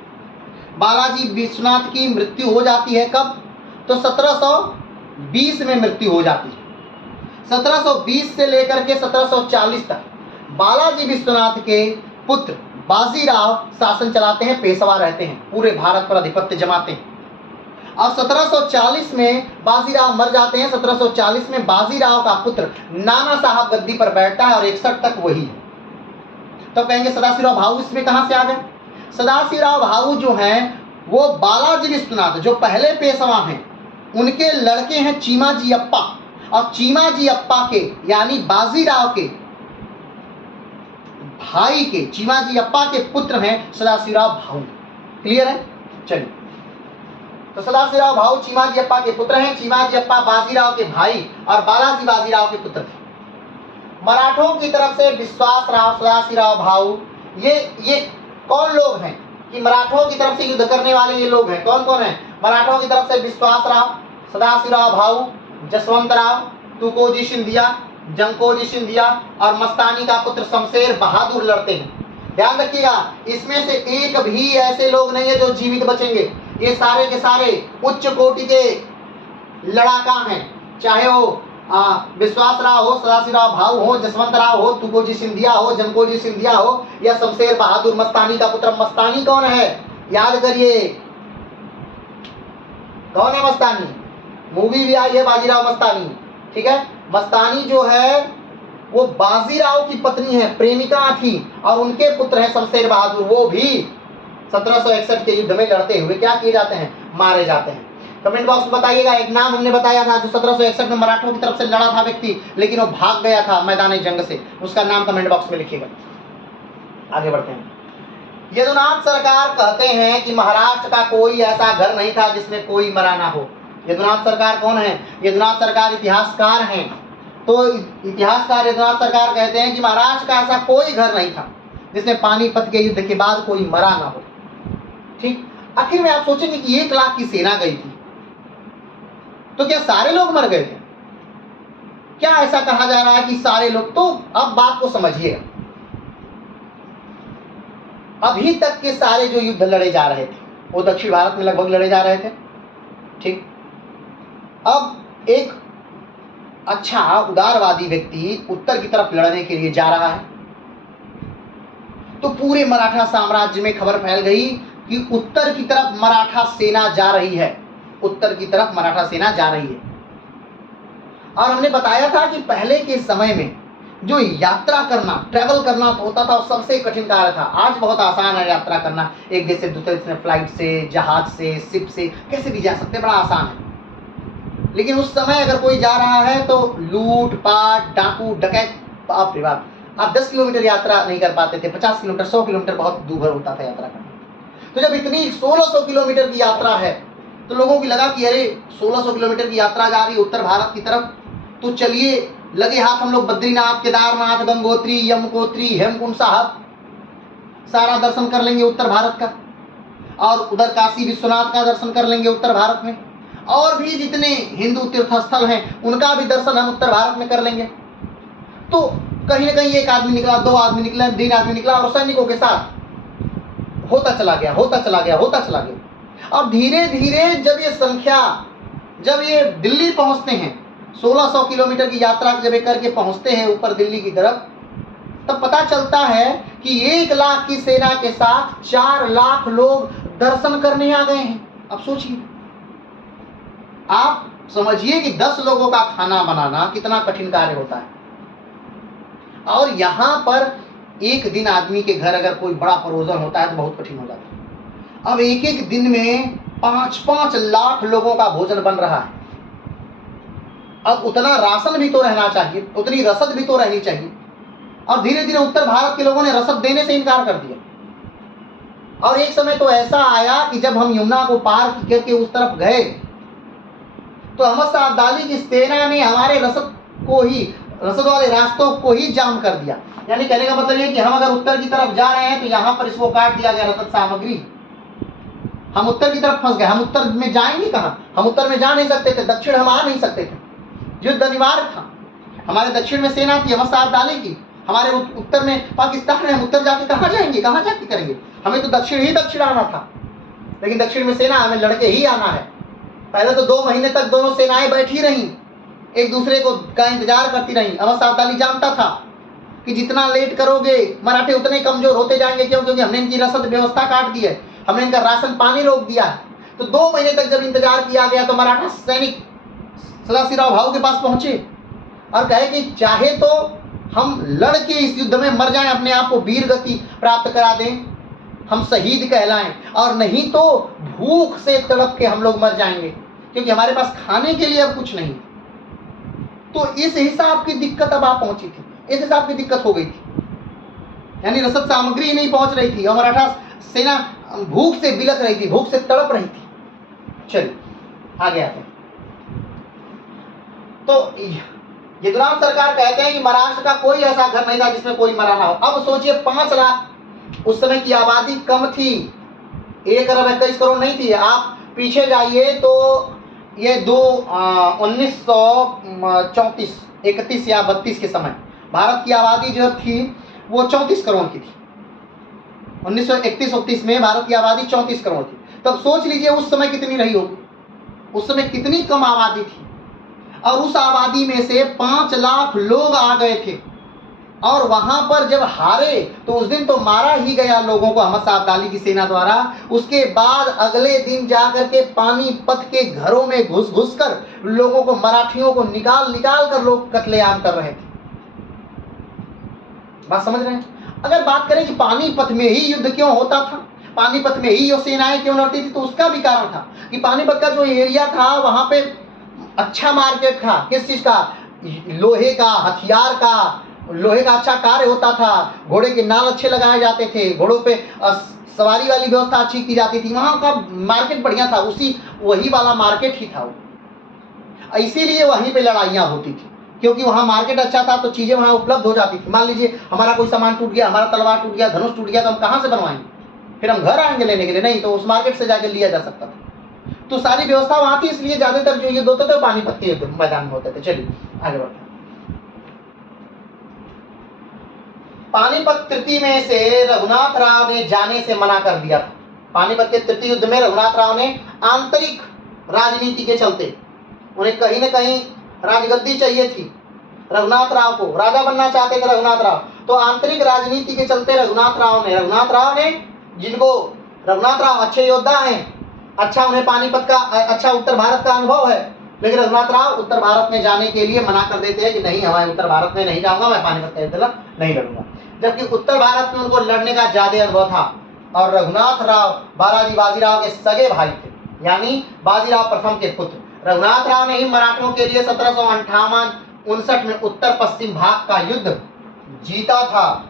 बालाजी विश्वनाथ की मृत्यु हो जाती है कब, तो 1720 में मृत्यु हो जाती है। 1720 से लेकर के 1740 तक बालाजी विश्वनाथ के पुत्र बाजीराव शासन चलाते हैं, पेशवा रहते हैं, पूरे भारत पर आधिपत्य जमाते हैं। और 1740 में बाजीराव मर जाते हैं। 1740 में बाजीराव का पुत्र नाना साहब गद्दी पर बैठता है और 61 तक वही है। तो कहेंगे सदाशिवराव भाऊ इसमें कहां से आ गए। सदाशिवराव भाऊ जो हैं वो बालाजी विश्वनाथ जो पहले पेशवा हैं उनके लड़के हैं चीमाजी अप्पा, और चीमाजी अप्पा के यानी बाजीराव के भाई के चीमाजी अप्पा के पुत्र हैं सदाशिवराव भाऊ। क्लियर है। चलिए, तो सदाशिवराव भाऊ चीमाजी अप्पा के पुत्र हैं। चीमाजी अप्पा बाजीराव के भाई और बालाजी बाजीराव के पुत्र थे। मराठों की तरफ से विश्वास राव, सदाशिवराव भाऊ, ये कौन लोग हैं कि मराठों की तरफ से युद्ध करने वाले ये लोग हैं। कौन कौन है मराठों की तरफ से? विश्वास राव, सदाशिवराव भाऊ, जसवंत राव, तुकोजी सिंधिया, जंकोजी सिंधिया और मस्तानी का पुत्र शमशेर बहादुर लड़ते हैं। ध्यान रखिएगा, इसमें से एक भी ऐसे लोग नहीं है जो जीवित बचेंगे। ये सारे के सारे उच्च कोटि के लड़ाका हैं, चाहे वो विश्वास राव हो, सदाशिवराव भाऊ हो, जसवंत राव हो, तुकोजी सिंधिया हो, जंकोजी सिंधिया हो या शमशेर बहादुर मस्तानी का पुत्र। मस्तानी कौन है याद करिए, कौन है मस्तानी? मूवी भी आई है बाजीराव मस्तानी, ठीक है। मस्तानी जो है वो बाजीराव की पत्नी है, प्रेमिका थी, और उनके पुत्र हैं शमशेर बहादुर। वो भी 1761 के युद्ध में लड़ते हुए क्या किए जाते हैं, मारे जाते हैं। कमेंट बॉक्स में बताइएगा। एक नाम हमने बताया था जो 1761 में मराठों की तरफ से लड़ा था व्यक्ति, लेकिन वो भाग गया था मैदान जंग से, उसका नाम कमेंट बॉक्स में लिखिएगा। आगे बढ़ते हैं। यदुनाथ सरकार कहते हैं कि महाराष्ट्र का कोई ऐसा घर नहीं था जिसमें कोई मरा ना हो। यदुनाथ सरकार कौन है? यदुनाथ सरकार इतिहासकार हैं। तो इतिहासकार यदुनाथ सरकार कहते हैं कि महाराष्ट्र का ऐसा कोई घर नहीं था जिसमें पानीपत के युद्ध के बाद कोई मरा ना हो। ठीक, आखिर में आप सोचेंगे कि 1 लाख की सेना गई थी, तो क्या सारे लोग मर गए थे? क्या ऐसा कहा जा रहा है कि सारे लोग? तो अब बात को समझिए, अभी तक के सारे जो युद्ध लड़े जा रहे थे वो दक्षिण भारत में लगभग लड़े जा रहे थे। ठीक, अब एक अच्छा उदारवादी व्यक्ति उत्तर की तरफ लड़ने के लिए जा रहा है, तो पूरे मराठा साम्राज्य में खबर फैल गई कि उत्तर की तरफ मराठा सेना जा रही है, उत्तर की तरफ मराठा सेना जा रही है। और हमने बताया था कि पहले के समय में जो यात्रा करना, ट्रैवल करना होता था वो सबसे कठिन कार्य था। आज बहुत आसान है यात्रा करना, एक देश से दूसरे देश में फ्लाइट से, जहाज से, शिप से, कैसे भी जा सकते हैं, बड़ा आसान है। लेकिन उस समय अगर कोई जा रहा है तो लूट पाट, डाकू डकैत, बाप रे बाप, आप 10 किलोमीटर यात्रा नहीं कर पाते थे, 50 किलोमीटर, 100 किलोमीटर बहुत दूभर होता था यात्रा करना। तो जब इतनी 1600 किलोमीटर की यात्रा है तो लोगों की लगा कि अरे 1600 किलोमीटर की यात्रा जा रही है उत्तर भारत की तरफ, तो चलिए लगे हाथ हम लोग बद्रीनाथ, केदारनाथ, गंगोत्री, यमुनोत्री, हेमकुंड साहब सारा दर्शन कर लेंगे उत्तर भारत का, और उधर काशी विश्वनाथ का दर्शन कर लेंगे उत्तर भारत में, और भी जितने हिंदू तीर्थ स्थल हैं उनका भी दर्शन हम उत्तर भारत में कर लेंगे। तो कहीं ना कहीं 1 आदमी निकला, 2 आदमी निकला, 3 आदमी निकला, और सैनिकों के साथ होता चला गया, होता चला गया, होता चला गया। और धीरे धीरे जब ये दिल्ली पहुंचते हैं, 1600 किलोमीटर की यात्रा जब ये करके पहुंचते हैं ऊपर दिल्ली की तरफ, तब पता चलता है कि 1 लाख की सेना के साथ 4 लाख लोग दर्शन करने आ गए हैं। अब सोचिए, आप समझिए कि 10 लोगों का खाना बनाना कितना कठिन कार्य होता है। और यहां पर एक दिन आदमी के घर अगर कोई बड़ा प्रोजन होता है तो बहुत कठिन हो जाता है। अब एक एक दिन में 5-5 लाख लोगों का भोजन बन रहा है। अब उतना राशन भी तो रहना चाहिए, उतनी रसद भी तो रहनी चाहिए। और धीरे धीरे उत्तर भारत के लोगों ने रसद देने से इनकार कर दिया। और एक समय तो ऐसा आया कि जब हम यमुना को पार करके उस तरफ गए तो अहमद शाह अब्दाली की सेना ने हमारे रसद वाले रास्तों को ही जाम कर दिया। यानी कहने का मतलब ये कि हम अगर उत्तर की तरफ जा रहे हैं तो यहाँ पर इसको काट दिया गया रसद सामग्री। हम उत्तर की तरफ फंस गए। हम उत्तर में जाएंगे कहाँ? हम उत्तर में जा नहीं सकते थे, दक्षिण हम आ नहीं सकते थे, युद्ध अनिवार्य था। हमारे दक्षिण में सेना थी अहमद शाह अब्दाली की, हमारे उत्तर में पाकिस्तान है। हम उत्तर जाके कहाँ जाएंगे, कहाँ जाके करेंगे? हमें तो दक्षिण आना था, लेकिन दक्षिण में सेना, हमें लड़के ही आना है। पहले तो 2 महीने तक दोनों सेनाएं बैठी रहीं, एक दूसरे का इंतजार करती रहीं। अहमद शाह अब्दाली जानता था कि जितना लेट करोगे मराठे उतने कमजोर होते जाएंगे। क्यों? क्योंकि हमने इनकी रसद व्यवस्था काट दी है, हमने इनका राशन पानी रोक दिया है। तो 2 महीने तक जब इंतजार किया गया तो मराठा सैनिक सदाशिवराव भाऊ के पास पहुंचे और कहे कि चाहे तो हम लड़ के इस युद्ध में मर जाएं, अपने आप को वीर गति प्राप्त करा दें, हम शहीद कहलाएं, और नहीं तो भूख से तड़प के हम लोग मर जाएंगे, क्योंकि हमारे पास खाने के लिए अब कुछ नहीं। तो इस हिसाब की दिक्कत अब आप पहुंची थी, इस हिसाब की दिक्कत हो गई थी। यानी रसद सामग्री नहीं पहुंच रही थी और मराठा सेना भूख से बिलख रही थी, भूख से तड़प रही थी। चलिए आगे आते हैं। तो यदुराम सरकार कहते हैं कि महाराष्ट्र का कोई ऐसा घर नहीं था जिसमें कोई मरा ना हो। अब सोचिए 5 लाख, उस समय की आबादी कम थी, 1 अरब 21 करोड़ नहीं थी। आप पीछे जाइए तो ये 1934, 31 या 32 के समय भारत की आबादी जो थी वो 34 करोड़ की थी। 1931-32 में भारत की आबादी 34 करोड़ थी। तब सोच लीजिए उस समय कितनी रही होगी, उस समय कितनी कम आबादी थी। और उस आबादी में से 5 लाख लोग आ गए थे। और वहां पर जब हारे तो उस दिन तो मारा ही गया लोगों को अहमद शाह अब्दाली की सेना द्वारा। उसके बाद अगले दिन जाकर के पानीपत के घरों में घुस कर लोगों को, मराठियों को निकाल कर लोग कत्लेआम कर रहे थे। बात समझ रहे हैं? अगर बात करें कि पानीपत में ही युद्ध क्यों होता था, पानीपत में ही ये सेनाएं क्यों लड़ती थी, तो उसका भी कारण था कि पानीपत का जो एरिया था वहां पे अच्छा मार्केट था। किस चीज का? लोहे का, हथियार का, लोहे का अच्छा कार्य होता था। घोड़े के नाल अच्छे लगाए जाते थे, घोड़ों पे सवारी वाली व्यवस्था अच्छी की जाती थी। वहां का मार्केट बढ़िया था, वही वाला मार्केट ही था वो। इसीलिए वहीं पे लड़ाइयाँ होती थी, क्योंकि वहाँ मार्केट अच्छा था तो चीजें वहाँ उपलब्ध हो जाती थी। मान लीजिए हमारा कोई सामान टूट गया, हमारा तलवार टूट गया, धनुष टूट गया, तो हम कहाँ से बनवाएंगे? फिर हम घर आएंगे लेने के लिए? नहीं, तो उस मार्केट से जाकर लिया जा सकता था। तो सारी व्यवस्था वहां थी, इसलिए ज्यादातर जो युद्ध होते थे पानीपत के युद्ध मैदान में होते थे। चलिए आगे बढ़ते हैं। पानीपत तृतीय में से रघुनाथ राव ने जाने से मना कर दिया था। पानीपत के तृतीय युद्ध में रघुनाथ राव ने आंतरिक राजनीति के चलते, उन्हें कहीं न कहीं राजगद्दी चाहिए थी। रघुनाथ राव को राजा बनना चाहते थे रघुनाथ राव, तो आंतरिक राजनीति के चलते रघुनाथ राव ने जिनको रघुनाथ राव अच्छे योद्धा हैं, अच्छा उन्हें पानीपत का, अच्छा उत्तर भारत का अनुभव है, लेकिन रघुनाथ राव उत्तर भारत में जाने के लिए मना कर देते हैं कि नहीं, हमारे उत्तर भारत में नहीं जाऊंगा, मैं पानीपत का युद्ध नहीं लड़ूंगा। जबकि उत्तर भारत में उनको लड़ने का ज्यादा अनुभव था। और रघुनाथ राव बालाजी बाजीराव के सगे भाई थे, यानी बाजीराव प्रथम के पुत्र। रघुनाथ राव ने ही मराठों के लिए 1758-59 में उत्तर पश्चिम भाग का युद्ध जीता था,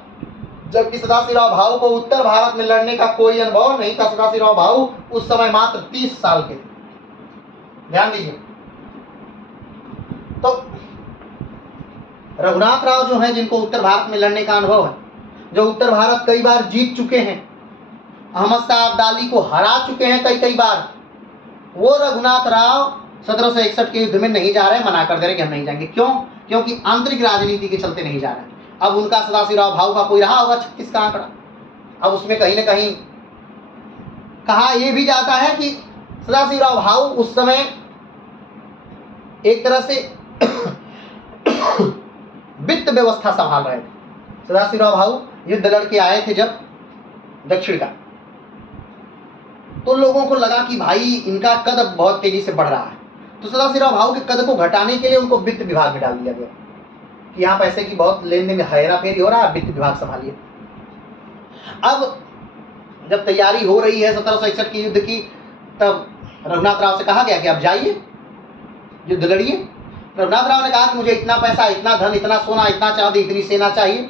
जबकि सदाशिवराव भाऊ को उत्तर भारत में लड़ने का कोई अनुभव नहीं था। सदाशिवराव भाऊ उस समय मात्र 30 साल के थे। ध्यान दीजिए। तो रघुनाथ राव जो हैं, जिनको उत्तर भारत में लड़ने का अनुभव है, जो उत्तर भारत कई बार जीत चुके हैं, अहमद शाह अब्दाली को हरा चुके हैं कई बार, वो रघुनाथ राव 1761 के युद्ध में नहीं जा रहे, मना कर दे रहे कि हम नहीं जाएंगे। क्यों? क्योंकि आंतरिक राजनीति के चलते नहीं जा रहे। अब उनका सदाशिवराव भाऊ का कोई रहा होगा 36 का आंकड़ा, अब उसमें कहीं ना कहीं कहा यह भी जाता है कि सदाशिवराव भाऊ उस समय एक तरह से वित्त व्यवस्था संभाल रहे थे। सदाशिवराव भाऊ युद्ध लड़के आए थे जब दक्षिण का, तो लोगों को लगा कि भाई इनका कद बहुत तेजी से बढ़ रहा है, तो सदाशिवराव भाऊ के कद को घटाने के लिए उनको वित्त विभाग में डाल दिया गया कि यहाँ पैसे की बहुत लेन देन हेरा फेरी हो रहा है, वित्त विभाग संभालिए। अब जब तैयारी हो रही है 1761 की युद्ध की, तब रघुनाथ राव से कहा गया कि अब जाइए युद्ध लड़िए। रघुनाथ राव ने कहा कि मुझे इतना पैसा, इतना धन, इतना सोना, इतना चांदी, इतनी सेना चाहिए।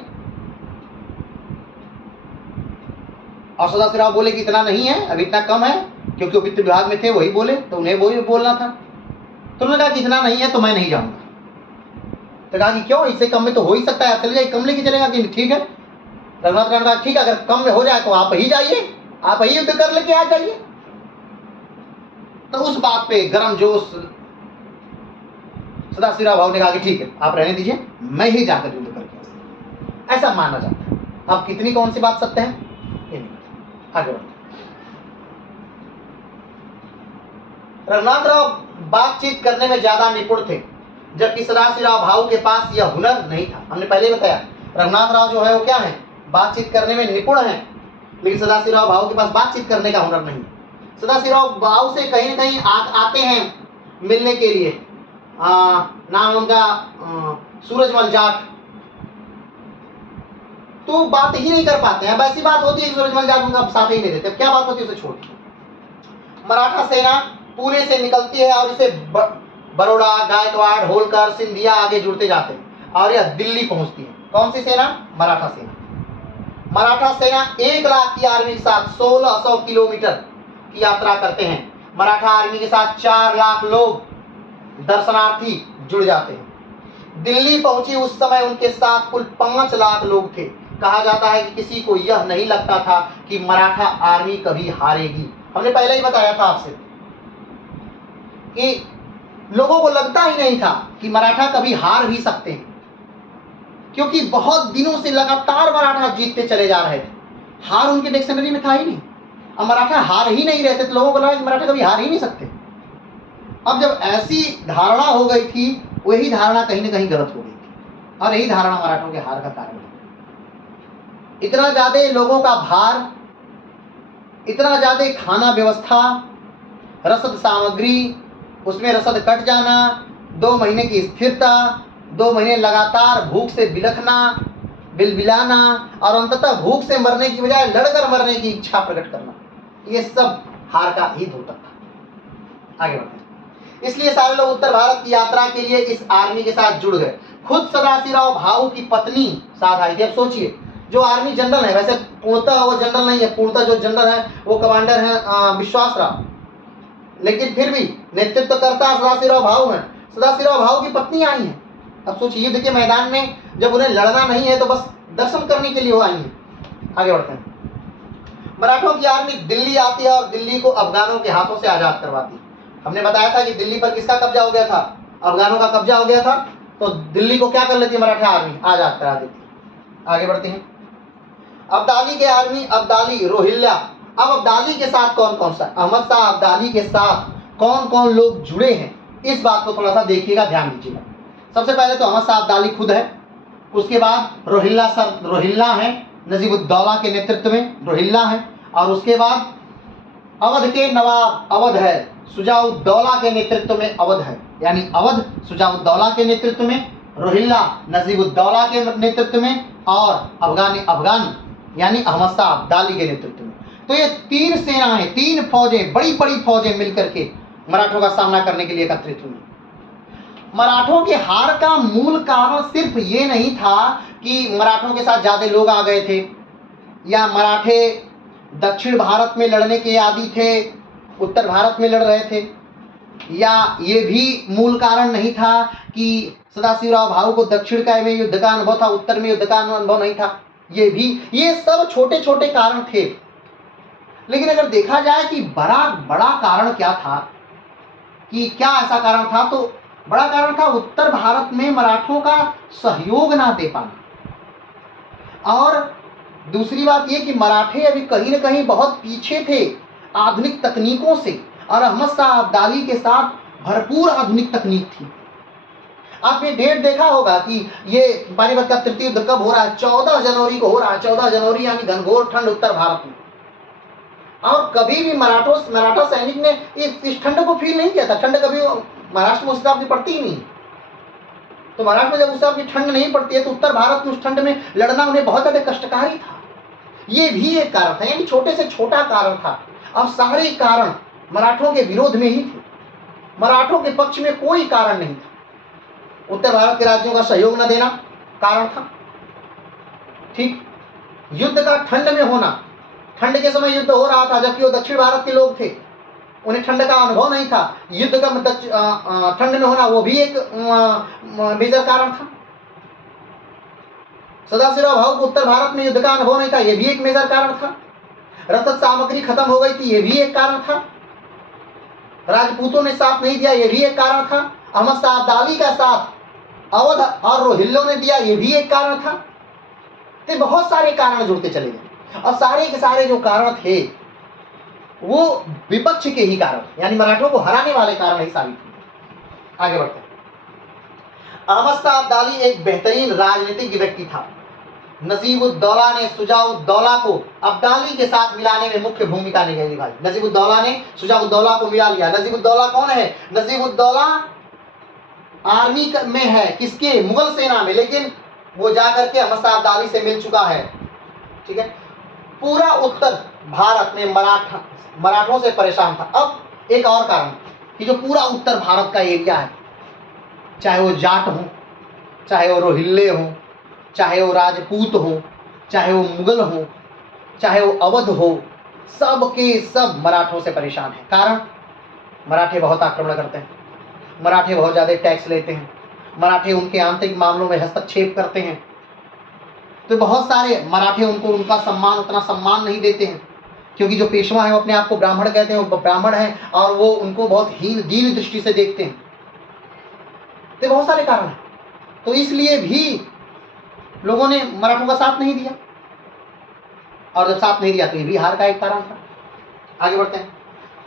और सदाशिवराव बोले कि इतना नहीं है, अभी इतना कम है, क्योंकि वित्त विभाग में थे, वही बोले तो उन्हें वही बोलना था। तो उन्होंने कहा कि इतना नहीं है तो मैं नहीं जाऊंगा। तो कहा कि क्यों, इससे कम में तो हो ही सकता है, चले जाइए, कम लेके चलेगा कि ठीक है। रघुनाथ राव ने कहा ठीक है, अगर कम में हो जाए तो आप ही जाइए, आप ही युद्ध कर लेके आ जाइए। तो उस बात पे गर्म जोश सदाशिवराव भाऊ ने कहा कि ठीक है, आप रहने दीजिए, मैं ही जाकर युद्ध करके, ऐसा माना जाता है। अब कितनी कौन सी बात सत्य है, आगे बढ़ते। रघुनाथ राव बातचीत करने में ज्यादा निपुण थे, जबकि सदाशिवराव भाऊ के पास यह हुनर नहीं था। हमने पहले ही बताया रघुनाथ राव जो है वो क्या है, बातचीत करने में निपुण है, लेकिन सदाशिवराव भाऊ के पास बातचीत करने का हुनर नहीं। सदाशिवराव भाऊ से कहीं न कहीं आते हैं मिलने के लिए, नाम उनका सूरजमल जाट, तो बात ही नहीं कर पाते हैं। वैसी बात होती है कि सूरजमल जाट उनका साथ ही नहीं देते, क्या बात होती है उसे छोड़। मराठा सेना पुणे से निकलती है और इसे बड़ौदा, गायकवाड़, होलकर, सिंधिया आगे जुड़ते जाते हैं और यह दिल्ली पहुंचती है। कौन सी सेना, मराठा सेना। मराठा सेना 1 लाख की आर्मी के साथ 1600 किलोमीटर की यात्रा करते हैं। मराठा आर्मी के साथ 4 लाख लोग दर्शनार्थी जुड़ जाते हैं। दिल्ली पहुंची उस समय उनके साथ कुल 5 लाख लोग थे। कहा जाता है कि किसी को यह नहीं लगता था कि मराठा आर्मी कभी हारेगी। हमने पहले ही बताया था आपसे कि लोगों को लगता ही नहीं था कि मराठा कभी हार भी सकते हैं, क्योंकि बहुत दिनों से लगातार मराठा जीतते चले जा रहे थे। हार उनके डिक्शनरी में था ही नहीं। अब मराठा हार ही नहीं रहते तो लोगों को लगा कि मराठा कभी हार ही नहीं सकते। अब जब ऐसी धारणा हो गई थी, वही धारणा कहीं ना कहीं गलत हो गई थी और यही धारणा मराठों के हार का कारण है। इतना ज्यादा लोगों का भार, इतना ज्यादा खाना व्यवस्था, रसद सामग्री, उसमें रसद कट जाना, 2 महीने की स्थिरता, 2 महीने लगातार भूख से बिलखना, बिलबिलाना और अंततः भूख से मरने की बजाय लड़कर मरने की इच्छा प्रकट करना, ये सब हार का ही द्योतक था। आगे बढ़ते हैं। इसलिए सारे लोग उत्तर भारत की यात्रा के लिए इस आर्मी के साथ जुड़ गए। खुद सदाशिवराव भाऊ की पत्नी साथ आई थी। अब सोचिए, जो आर्मी जनरल है, वैसे पूर्णतः वो जनरल नहीं है, पूर्णतः जो जनरल है वो कमांडर है विश्वासराव, लेकिन फिर भी नेतृत्व करता सदाशिवराव भाऊ है। सदाशिवराव भाऊ की पत्नी आई है। अब सोचिए, युद्ध के मैदान में जब उन्हें लड़ना नहीं है तो बस दर्शन करने के लिए वो आई है। आगे बढ़ते हैं। मराठों की आर्मी दिल्ली आती है और दिल्ली को अफगानों के हाथों से आजाद करवाती है। हमने बताया था कि दिल्ली पर किसका कब्जा हो गया था, अफगानों का कब्जा हो गया था, तो दिल्ली को क्या कर लेती है मराठा आर्मी, आजाद करा देती है। आगे बढ़ते हैं। अब्दाली के आर्मी, अब्दाली, रोहिल्ला। अब अब्दाली के साथ कौन कौन सा, अहमद शाह अब्दाली के साथ कौन कौन लोग जुड़े हैं, इस बात को थोड़ा सा देखिएगा, ध्यान दीजिएगा। सबसे पहले तो अहमद शाह अब्दाली खुद है, उसके बाद रोहिल्ला है, नजीबुद्दौला के नेतृत्व में रोहिल्ला है, और उसके बाद अवध के नवाब अवध है, शुजाउद्दौला के नेतृत्व में अवध है, यानी अवध शुजाउद्दौला के नेतृत्व में, रोहिल्ला नजीबुद्दौला के नेतृत्व में, और अफगान यानी अहमद शाह अब्दाली के नेतृत्व में। तो ये 3 सेनाएं, 3 फौजें, बड़ी बड़ी फौजें मिलकर के मराठों का सामना करने के लिए एकत्रित हुई। मराठों के हार का मूल कारण सिर्फ ये नहीं था कि मराठों के साथ ज्यादा लोग आ गए थे, या मराठे दक्षिण भारत में लड़ने के आदी थे, उत्तर भारत में लड़ रहे थे, या ये भी मूल कारण नहीं था कि सदाशिवराव भाऊ को दक्षिण का में युद्ध का अनुभव था, उत्तर में युद्ध का अनुभव नहीं था। ये सब छोटे छोटे कारण थे। लेकिन अगर देखा जाए कि बड़ा कारण क्या था, कि क्या ऐसा कारण था, तो बड़ा कारण था उत्तर भारत में मराठों का सहयोग ना दे पाना। और दूसरी बात यह कि मराठे अभी कहीं न कहीं बहुत पीछे थे। आधुनिक तकनीकों से, और अहमद शाह अब्दाली के साथ भरपूर आधुनिक तकनीक थी। आपने डेट देखा होगा कि ये पानीपत का तृतीय युद्ध कब हो रहा है, 14 जनवरी को हो रहा है। 14 जनवरी यानी घनघोर ठंड उत्तर भारत में, और कभी भी मराठा सैनिक ने इस ठंड को फील नहीं किया था। ठंड कभी महाराष्ट्र में उस हिसाब की पड़ती ही नहीं। तो महाराष्ट्र में जब उस हिसाब की ठंड नहीं पड़ती है तो उत्तर भारत में उस ठंड में लड़ना उन्हें बहुत ज्यादा कष्टकारी था। ये भी एक कारण था, यानी छोटे से छोटा कारण था, और सारे कारण मराठों के विरोध में ही थे। मराठों के पक्ष में कोई कारण नहीं था। उत्तर भारत के राज्यों का सहयोग न देना कारण था। ठीक, युद्ध का ठंड में होना, ठंड के समय युद्ध हो रहा था जबकि वो दक्षिण भारत के लोग थे, उन्हें ठंड का अनुभव नहीं था। युद्ध का ठंड में होना वो भी एक मेजर कारण था। सदाशिवराव भाऊ को उत्तर भारत में युद्ध का अनुभव नहीं था, यह भी एक मेजर कारण था। रसद सामग्री खत्म हो गई थी, यह भी एक कारण था। राजपूतों ने साथ नहीं दिया, यह भी एक कारण था। अहमद शाह अब्दाली का साथ अवध और रोहिल्लों ने दिया, यह भी एक कारण था। तो बहुत सारे कारण जुड़ते चले गए, और सारे के सारे जो कारण थे वो विपक्ष के ही कारण, यानी मराठों को हराने वाले कारण ही साबित हुए। आगे बढ़ते हैं। अहमद शाह अब्दाली एक बेहतरीन राजनीतिक व्यक्ति था। नजीबुद्दौला ने शुजाउद्दौला को अब्दाली के साथ मिलाने में मुख्य भूमिका निभाई। नजीबुद्दौला ने शुजाउद्दौला को मिला लिया। नजीबुद्दौला कौन है? नजीबुद्दौला आर्मी में है, किसके? मुगल सेना में, लेकिन वो जाकर के अहमद शाह अब्दाली से मिल चुका है। ठीक है, पूरा उत्तर भारत में मराठों से परेशान था। अब एक और कारण कि जो पूरा उत्तर भारत का एरिया है, चाहे वो जाट हो, चाहे वो रोहिल्ले हो, चाहे वो राजपूत हो, चाहे वो मुगल हो, चाहे वो अवध हो, सब के सब मराठों से परेशान है। कारण, मराठे बहुत आक्रमण करते हैं, मराठे बहुत ज़्यादा टैक्स लेते हैं, मराठे उनके आंतरिक मामलों में हस्तक्षेप करते हैं। तो बहुत सारे मराठे उनका सम्मान, उतना सम्मान नहीं देते हैं, क्योंकि जो पेशवा है वो अपने आप को ब्राह्मण कहते हैं, वो ब्राह्मण हैं और वो उनको बहुत हीन दृष्टि से देखते हैं। तो बहुत सारे कारण हैं, तो इसलिए भी लोगों ने मराठों का साथ नहीं दिया, और जब साथ नहीं दिया तो ये भी हार का एक कारण था। आगे बढ़ते हैं।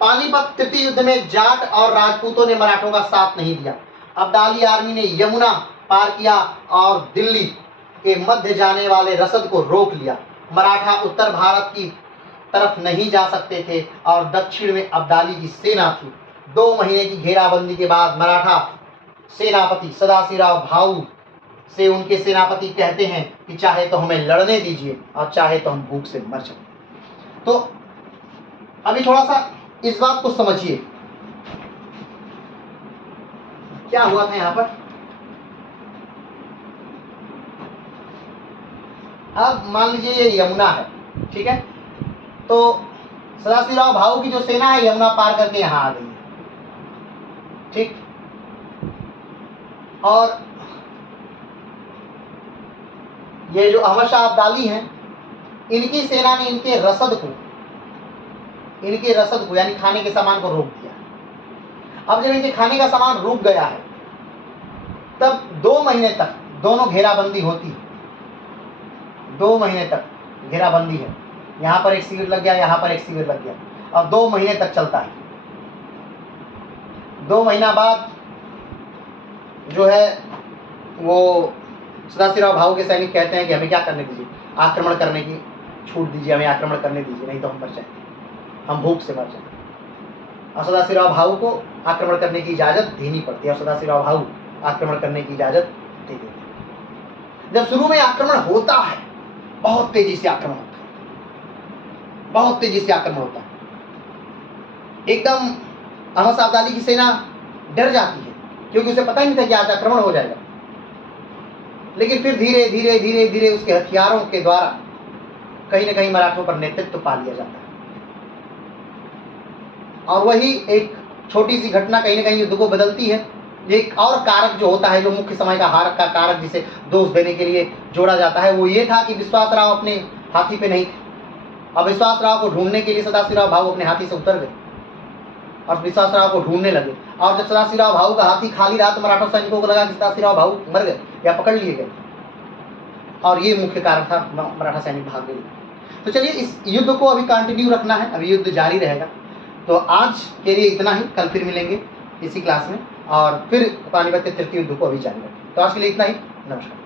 पानीपत तृतीय युद्ध में जाट और राजपूतों ने मराठों का साथ नहीं दिया। अब्दाली आर्मी ने यमुना पार किया और दिल्ली के मध्य जाने वाले रसद को रोक लिया। मराठा उत्तर भारत की तरफ नहीं जा सकते थे और दक्षिण में अब्दाली की सेना थी। 2 महीने की घेराबंदी के बाद मराठा सेनापति सदाशिवराव भाऊ से उनके सेनापति कहते हैं कि चाहे तो हमें लड़ने दीजिए और चाहे तो हम भूख से मर जाएं। तो अभी थोड़ा सा इस बात को समझिए, क्या हुआ था यहां पर। अब मान लीजिए ये यमुना है, ठीक है, तो सदाशिवराव भाऊ की जो सेना है यमुना पार करके यहां आ गई है। ठीक, और ये जो अहमद शाह अब्दाली हैं, इनकी सेना ने इनके रसद को यानी खाने के सामान को रोक दिया। अब जब इनके खाने का सामान रुक गया है तब 2 महीने तक दोनों घेराबंदी होती है। 2 महीने तक घेराबंदी है, यहाँ पर एक शिविर लग गया, यहाँ पर एक शिविर लग गया, और 2 महीने तक चलता है। 2 महीना बाद जो है वो सदाशिवराव भाऊ के सैनिक कहते हैं कि हमें क्या करने दीजिए, आक्रमण करने की छूट दीजिए, हमें आक्रमण करने दीजिए, नहीं तो हम मर जाएंगे, हम भूख से मर जाएंगे। और सदाशिवराव भाऊ को आक्रमण करने की इजाज़त देनी पड़ती है, और सदाशिवराव भाऊ आक्रमण करने की इजाज़त दे देते हैं। जब शुरू में आक्रमण होता है, बहुत तेजी से आक्रमण होता है, बहुत तेजी से आक्रमण होता है, एकदम अहमद शाह अब्दाली की सेना डर जाती है, क्योंकि उसे पता ही नहीं था कि आज आक्रमण हो जाएगा। लेकिन फिर धीरे धीरे धीरे धीरे उसके हथियारों के द्वारा कहीं न कहीं मराठों पर नेतृत्व पा लिया जाता है, और वही एक छोटी सी घटना कहीं न कहीं युद्ध को बदलती है। एक और कारक जो होता है, जो मुख्य समय का हार का कारक जिसे दोष देने के लिए जोड़ा जाता है, वो ये था कि विश्वासराव अपने हाथी पे नहीं थे। अब विश्वासराव को ढूंढने के लिए सदाशिवराव भाऊ अपने हाथी से उतर गए और विश्वासराव को ढूंढने लगे, और जब सदाशिवराव भाऊ का हाथी खाली रहा तो मराठा सैनिकों को लगा कि सदाशिवराव भाऊ मर गए या पकड़ लिए गए, और ये मुख्य कारण था मराठा सैनिक भाग गए। तो चलिए इस युद्ध को अभी कंटिन्यू रखना है, अभी युद्ध जारी रहेगा। तो आज के लिए इतना ही, कल फिर मिलेंगे इसी क्लास में और फिर पानीपत के तृतीय युद्ध को अभी जारी रखेंगे। तो आज के लिए इतना ही, नमस्कार।